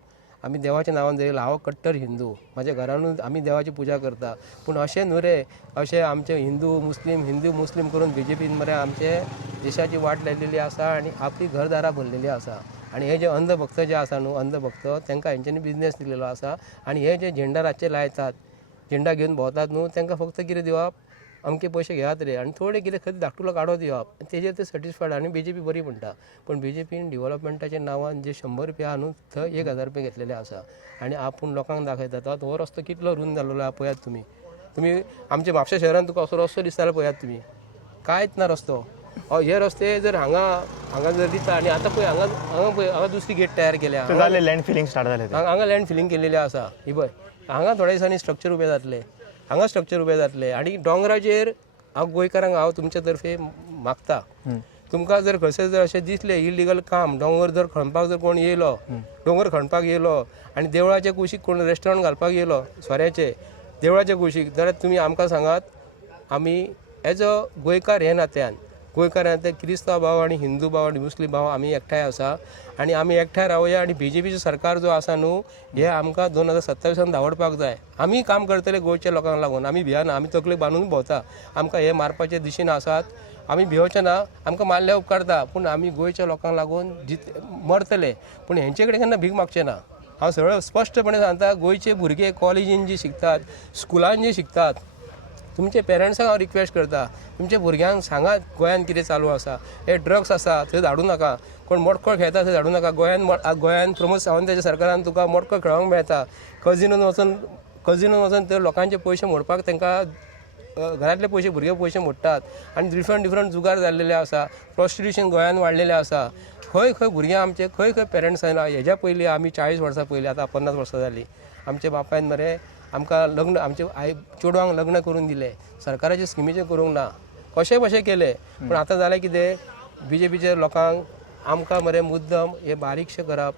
आमी देवाच्या नांवान धरिला हांव कट्टर हिंदू म्हाज्या घरानूच आमी देवाची पुजा करता पूण अशें न्हू रे अशें आमचे हिंदू मुस्लीम करून BJPन मरे आमचे देशाची वाट लायलेली आसा आनी आपली घरदारां भरलेली आसा आनी हे जे अंधभक्त जे आसा न्हू अंधभक्त तांकां हेंच्यांनी बिझनेस दिलेलो आसा आनी हे जे झेंडा रातचे लायतात झेंडा घेवन भोंवतात न्हू तांकां फक्त कितें दिवप अमके पयशे घेयात रे आनी थोडे कितें खंय धाकटुलो काडो दिवप तेजेर ते सॅटिस्फायड आनी BJP बरी म्हणटा पण BJPन डेव्हलपमेंटाच्या नांवान जे 100 रुपया आहा न्हू थंय 1000 रुपया घेतलेले आसा आनी आपूण लोकांक दाखयता तो रस्तो कितलो रुंद जाल्लो आहा पळयात तुमी आमच्या म्हापशा शहरान तुका असो रस्तो दिसतालो पळयात तुमी कांयच ना रस्तो हे रस्ते जर हांगा जर दिता आनी आतां पळय हांगा दुसरी गेट तयार केल्या जाले लँड फिलिंग स्टार्ट जाले हांगा लँड फिलिंग केलेले आसा ही पळय हांगा थोड्या दिसांनी स्ट्रक्चर उबे जातले आनी डोंगराचेर हांव गोंयकारांक हांव तुमचे तर्फे मागता तुमकां जर खंयसर जर अशें दिसलें इलिगल काम दोंगर जर खणपाक जर कोण येयलो दोंगर खणपाक येयलो आनी देवळाच्या कुशीक कोण रेस्टॉरंट घालपाक येयलो सोऱ्याचे देवळाच्या कुशीक जाल्यार तुमी आमकां सांगात आमी एज अ गोंयकार हे नात्यान क्रिस्तांव भाव आनी हिंदू भाव आनी मुस्लीम भाव आमी एकठांय आसा आनी आमी एकठांय रावया आनी BJPचो सरकार जो आसा न्हू हे आमकां 2027 धांवडपाक जाय आमी काम करतले गोंयच्या लोकांक लागून आमी भियाना आमी तकले बांदून भोंवता आमकां हे मारपाचे दिशेन आसात आमी भिवचे ना आमकां मारल्या उपकारता पूण आमी गोंयच्या लोकांक लागून मरतले पूण हेंचे कडेन केन्ना भीक मागचे ना हांव सरळ स्पश्टपणे सांगता गोंयचे भुरगे कॉलेजीन जे शिकतात स्कुलान जे शिकतात तुमचे पेरंट्सांक हांव रिक्वेस्ट करता तुमच्या भुरग्यांक सांगात गोंयान कितें चालू आसा हे ड्रग्स आसा थंय धाडूं नाका कोण मोटको खेळटा थंय धाडूं नाका गोंयान प्रमोद सावंताच्या सरकारान तुका मोटको खेळोंक मेळटा कजिनोन वचून ते लोकांचे पयशे मोडपाक तांकां घरांतले भुरगे पयशे मोडटात आनी डिफरंट जुगार जाल्लेले आसा प्रॉस्टिट्यूशन गोंयान वाडलेलें आसा खंय भुरग्यां आमचे खंय पेरंट्स आयला हेज्या पयलीं आमी 40 वर्सां पयलीं आतां 50 वर्सां जालीं आमच्या बापायन मरे आमकां लग्न आमचे चेडवांक लग्न करून दिले सरकाराचे स्किमीचे करूंक ना कशें केले पूण आतां जालें कितें BJPच्या लोकांक आमकां मरे मुद्दम हे बारीकशें करप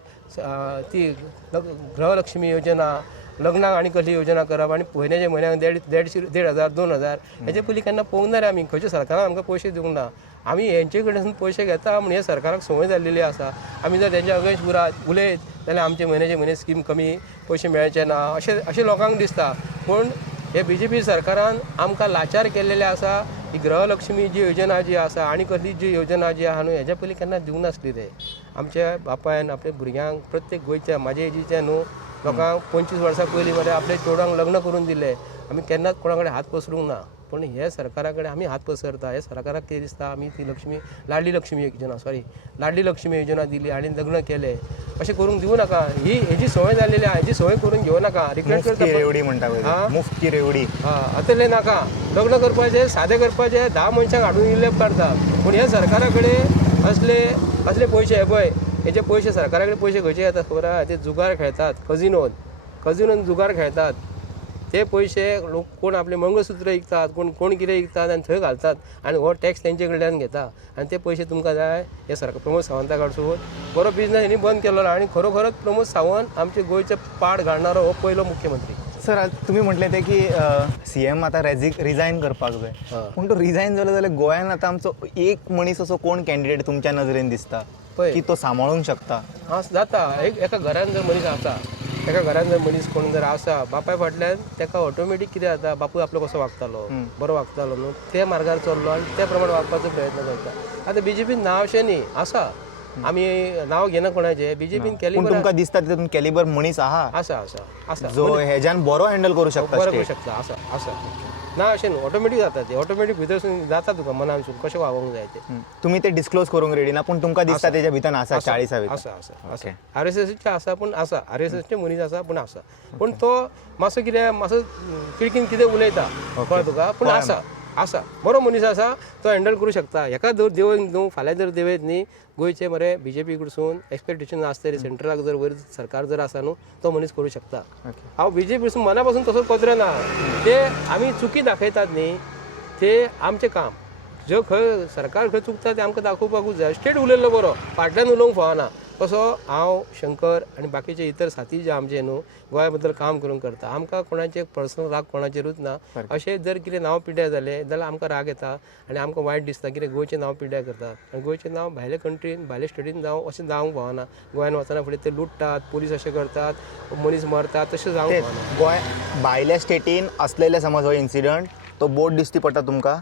ती गृहलक्ष्मी योजना लग्नाक आनी कसली योजना करप आनी म्हयन्याच्या म्हयन्याक 1,500 2,000 हेजे पयलीं केन्ना पळोवंक ना रे आमी खंयच्या सरकारान आमकां पयशे दिवंक ना आमी हेंचे कडेन पयशे घेता म्हण हे सरकाराक संवय जाल्लेली आसा आमी जर तेंच्या अगेन्स्ट उलयत जाल्यार आमचे म्हयन्याचे म्हयने स्कीम कमी पयशे मेळचे ना अशें लोकांक दिसता पूण हे BJP सरकारान आमकां लाचार केल्लेले आसा ही गृहलक्ष्मी जी योजना जी आसा आनी कसली जी योजना जी आहा न्हू हेज्या पयलीं केन्ना दिवंक नासली ते आमच्या बापायन आपल्या भुरग्यांक प्रत्येक गोंयच्या म्हाज्या एजीच्या न्हू लोकांक 25 वर्सां पयलीं मरे आपल्या चेडवांक लग्न करून दिले आमी केन्नाच कोणा कडेन हात पसरूंक ना पूण हे सरकारा कडेन आमी हात पसरता हे सरकाराक कितें दिसता आमी ती लाडली लक्ष्मी योजना दिली आनी लग्न केले अशें करूंक दिवं नाका हेजी संवय जाल्लेली आहा हेजी संवय करून घेवं नाका रिक्वेस्ट करता रेवडी म्हणटा मुफ्त रेवडी आतले नाका लग्न करपाचें सादें करपाचें 10 मनशांक हाडून इलेप काडटा पूण हे सरकारा कडेन असले पयशे हे पळय हेचे पयशे सरकारा कडेन पयशे खंयचे येतात खबर आहा ते जुगार खेळतात कजिनोन जुगार खेळतात ते पयशे लोक कोण आपले मंगळसूत्र विकतात कोण कितें विकतात आनी थंय घालतात आनी हो टॅक्स तेंचे कडल्यान घेता आनी ते पयशे तुमकां जाय हे सरकार प्रमोद सावंता कडसून बरो बिझनस हेणी बंद केलो आनी खरोखरच प्रमोद सावंत आमचे गोंयचे पाड घालणारो हो पयलो मुख्यमंत्री सर तुम्ही म्हटले ते की CM आता रिजायन करपाक जाय पूण तो रिजायन जालो जाल्यार गोंयान आतां आमचो एक मनीस असो कोण कॅन्डिडेट तुमच्या नजरेन दिसता की तो सांबाळूंक शकता जाता एका घरान जर मनीस आसा तेका घरान जर मनीस कोण जर आसा बापाय फाटल्यान तेका ऑटोमॅटीक कितें जाता बापूय आपलो कसो वागतालो बरो वागतालो न्हू त्या मार्गार चल्लो आनी त्या प्रमाणे वागपाचो प्रयत्न करता आतां बीजेपीन नांव अशें न्ही आसा आमी नांव घेना कोणाचें बीजेपीन पूण कॅलिबर तुमकां दिसता तितून कॅलिबर मनीस आहा आसा आसा आसा जो हेज्यान बरो हँडल करू शकता बरें करूं state. शकता आसा आसा ना अशें न्हू ऑटोमॅटीक जाता ते ऑटोमॅटीक भितरसून जाता तुका मनानसून कशें वागोंक जाय ते तुम्ही ते डिस्क्लोज करूंक रेडी ना पूण तुमकां दिसता तेच्या भितर आसा 40 आसा आसा आसा RSSचे आसा पूण आसा RSSचे मनीस आसा पूण आसा पूण तो मातसो कितें मातसो किडकीन कितें उलयता कळ्ळें तुका पूण आसा आसा बरो मनीस आसा तो हँडल करूं शकता हेका जर देवत न्हू फाल्यां जर देवयत न्ही गोंयचे मरे बीजेपी कडसून एक्सपेक्टेशन आसता रे सेंट्रलाक जर वयर सरकार जर आसा न्हू तो मनीस करूं शकता हांव बीजेपी कडसून मना पासून तसो कोचरेना ते आमी चुकी दाखयतात न्ही ते आमचें काम जो खंय सरकार खंय चुकता ते आमकां दाखोवपाकूच जाय स्टेट उलयल्लो बरो फाटल्यान उलोवंक फावना तसो हांव शंकर आनी बाकीचे इतर साथी जे आमचे न्हू गोंया बद्दल काम करून करता आमकां कोणाचे पर्सनल राग कोणाचेरूच ना अशें जर कितें नांव पिड्ड्यार जालें जाल्यार आमकां राग येता आनी आमकां वायट दिसता कितें गोंयचें नांव पिड्ड्यार करतात आनी गोंयचें नांव भायल्या कंट्रीन भायल्या स्टेटीन जावं अशें जावंक फावना गोंयान वचना फुडें ते लुटतात पुलीस अशें करतात मनीस मरतात तशें जावंक फावना गोंय भायल्या स्टेटीन असलेले समज हो इन्सिडंट तो बोट दिसती पडटा तुमकां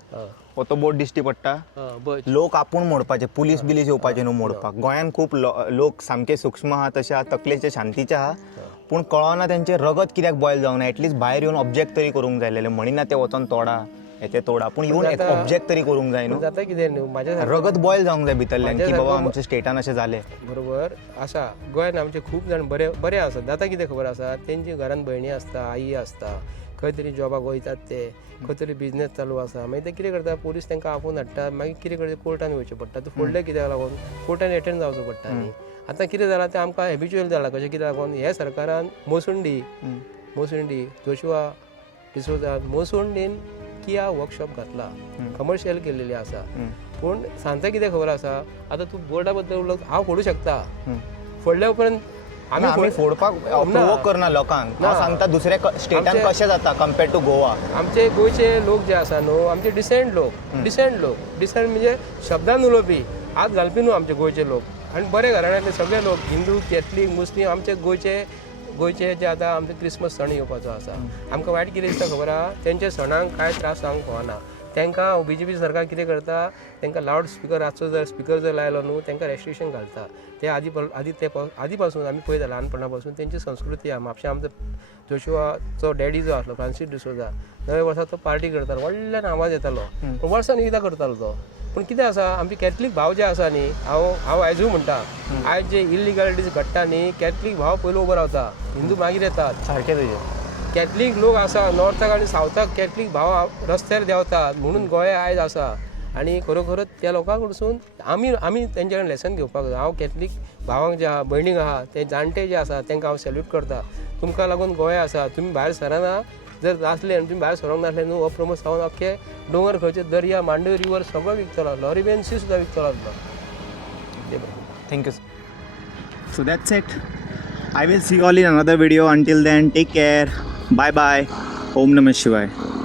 हो तो बोट दिसती पडटा लोक आपूण मोडपाचे पुलीस बिलीस येवपाचे न्हू मोडपाक गोंयान खूब लोक सामके सूक्ष्म आहा तशे आहा तकलेचे शांतीचे आहा पूण कळना तेंचे रगत कित्याक बॉयल जावना एटलीस्ट भायर येवन ऑब्जेक्ट तरी करूंक जाय म्हणिना ते वचोन तोडा हेचे तोडा पूण येवन ऑब्जेक्ट तरी करूंक जाय न्हू जाता कितें न्हू म्हाज्या रगत बॉयल जावंक जाय भितरल्यान की बाबा आमच्या स्टेटान अशें जालें बरोबर आसा गोंयान आमचे खूब जाण बरे आसा जाता कितें खबर आसा तेंची घरान भयणी आसता आई आसता खंय तरी जॉबाक वयतात ते खंय तरी बिझनेस चालू आसा मागीर ते कितें करता पुलीस तांकां आपोवन हाडटा मागीर कितें करता कोर्टान वयचें पडटा ते फुडलें कित्याक लागून कोर्टान एटेंड जावचो पडटा न्ही आतां कितें जालां तें आमकां हॅबिच्युअल जालां कशें कित्याक लागून हे सरकारान मोसुंडी जोशुआ डिसोजा मोसुंडीन किया वर्कशॉप घातला कमर्शियल केलेली आसा पूण सांगता कितें खबर आसा आतां तूं बोर्डा बद्दल उलोवंक हांव फोडूं शकता फोडल्या उपरांत आमी फोडपाक प्रोवोक करना लोकांक हांव सांगता दुसऱ्या स्टेटान कशें जाता कम्पेर्ड टू गोवा आमचे गोंयचे लोक जे आसा न्हू आमचे डिसेंट लोक डिसेंट म्हणजे शब्दान उलोवपी हात घालपी न्हू आमचे गोंयचे लोक आनी बरे घराण्यांतले सगळे लोक हिंदू कॅथलीक मुस्लीम आमचे गोंयचे जे आतां आमचे क्रिसमस सण येवपाचो आसा आमकां वायट कितें दिसता खबर आहा तेंच्या सणांक कांय त्रास जावंक फावना तांकां बीजेपी सरकार कितें करता तांकां लावड स्पिकर जर लायलो न्हू तांकां रेस्ट्रिक्शन घालता ते आदी पासून आमी पळयता ल्हानपणा पासून तेंची संस्कृती आहा म्हापशा आमचो जोशुआचो डॅडी जो आसलो फ्रांसीस डिसोजा 9 वर्सां तो पार्टी करतालो व्हडल्यान आवाज येतालो पूण वर्सान एकदां करतालो तो पूण कितें आसा आमचे कॅथलीक भाव जे आसा न्ही हांव आयजूय म्हणटा आयज जे इलिगॅलिटीज घडटा न्ही कॅथलीक भाव पयलो उबो रावता हिंदू मागीर येतात सारकें तुजें कॅथलीक लोक आसा नॉर्थाक आनी सावथाक कॅथलीक भाव रस्त्यार देंवतात म्हणून गोंय आयज आसा आनी खरोखरच त्या लोकां कडसून आमी तेंचे कडेन लेसन घेवपाक जाय हांव कॅथलीक भावांक जे आहा भयणीक आहा ते जाणटे जे आसा तांकां हांव सॅल्यूट करता तुमकां लागून गोंय आसा तुमी भायर सराना जर आसले आनी तुमी भायर सरोंक नासले न्हू हो प्रमोद सावंत अख्खे डोंगर खंयचे दर्या मांडवी रिवर सगळो विकतलो लॉरीबेन सी सुद्दां विकतलो आसलो thank you so that's it I will see you all in another video. Until then, take care. Bye bye. Om Namah Shivaya.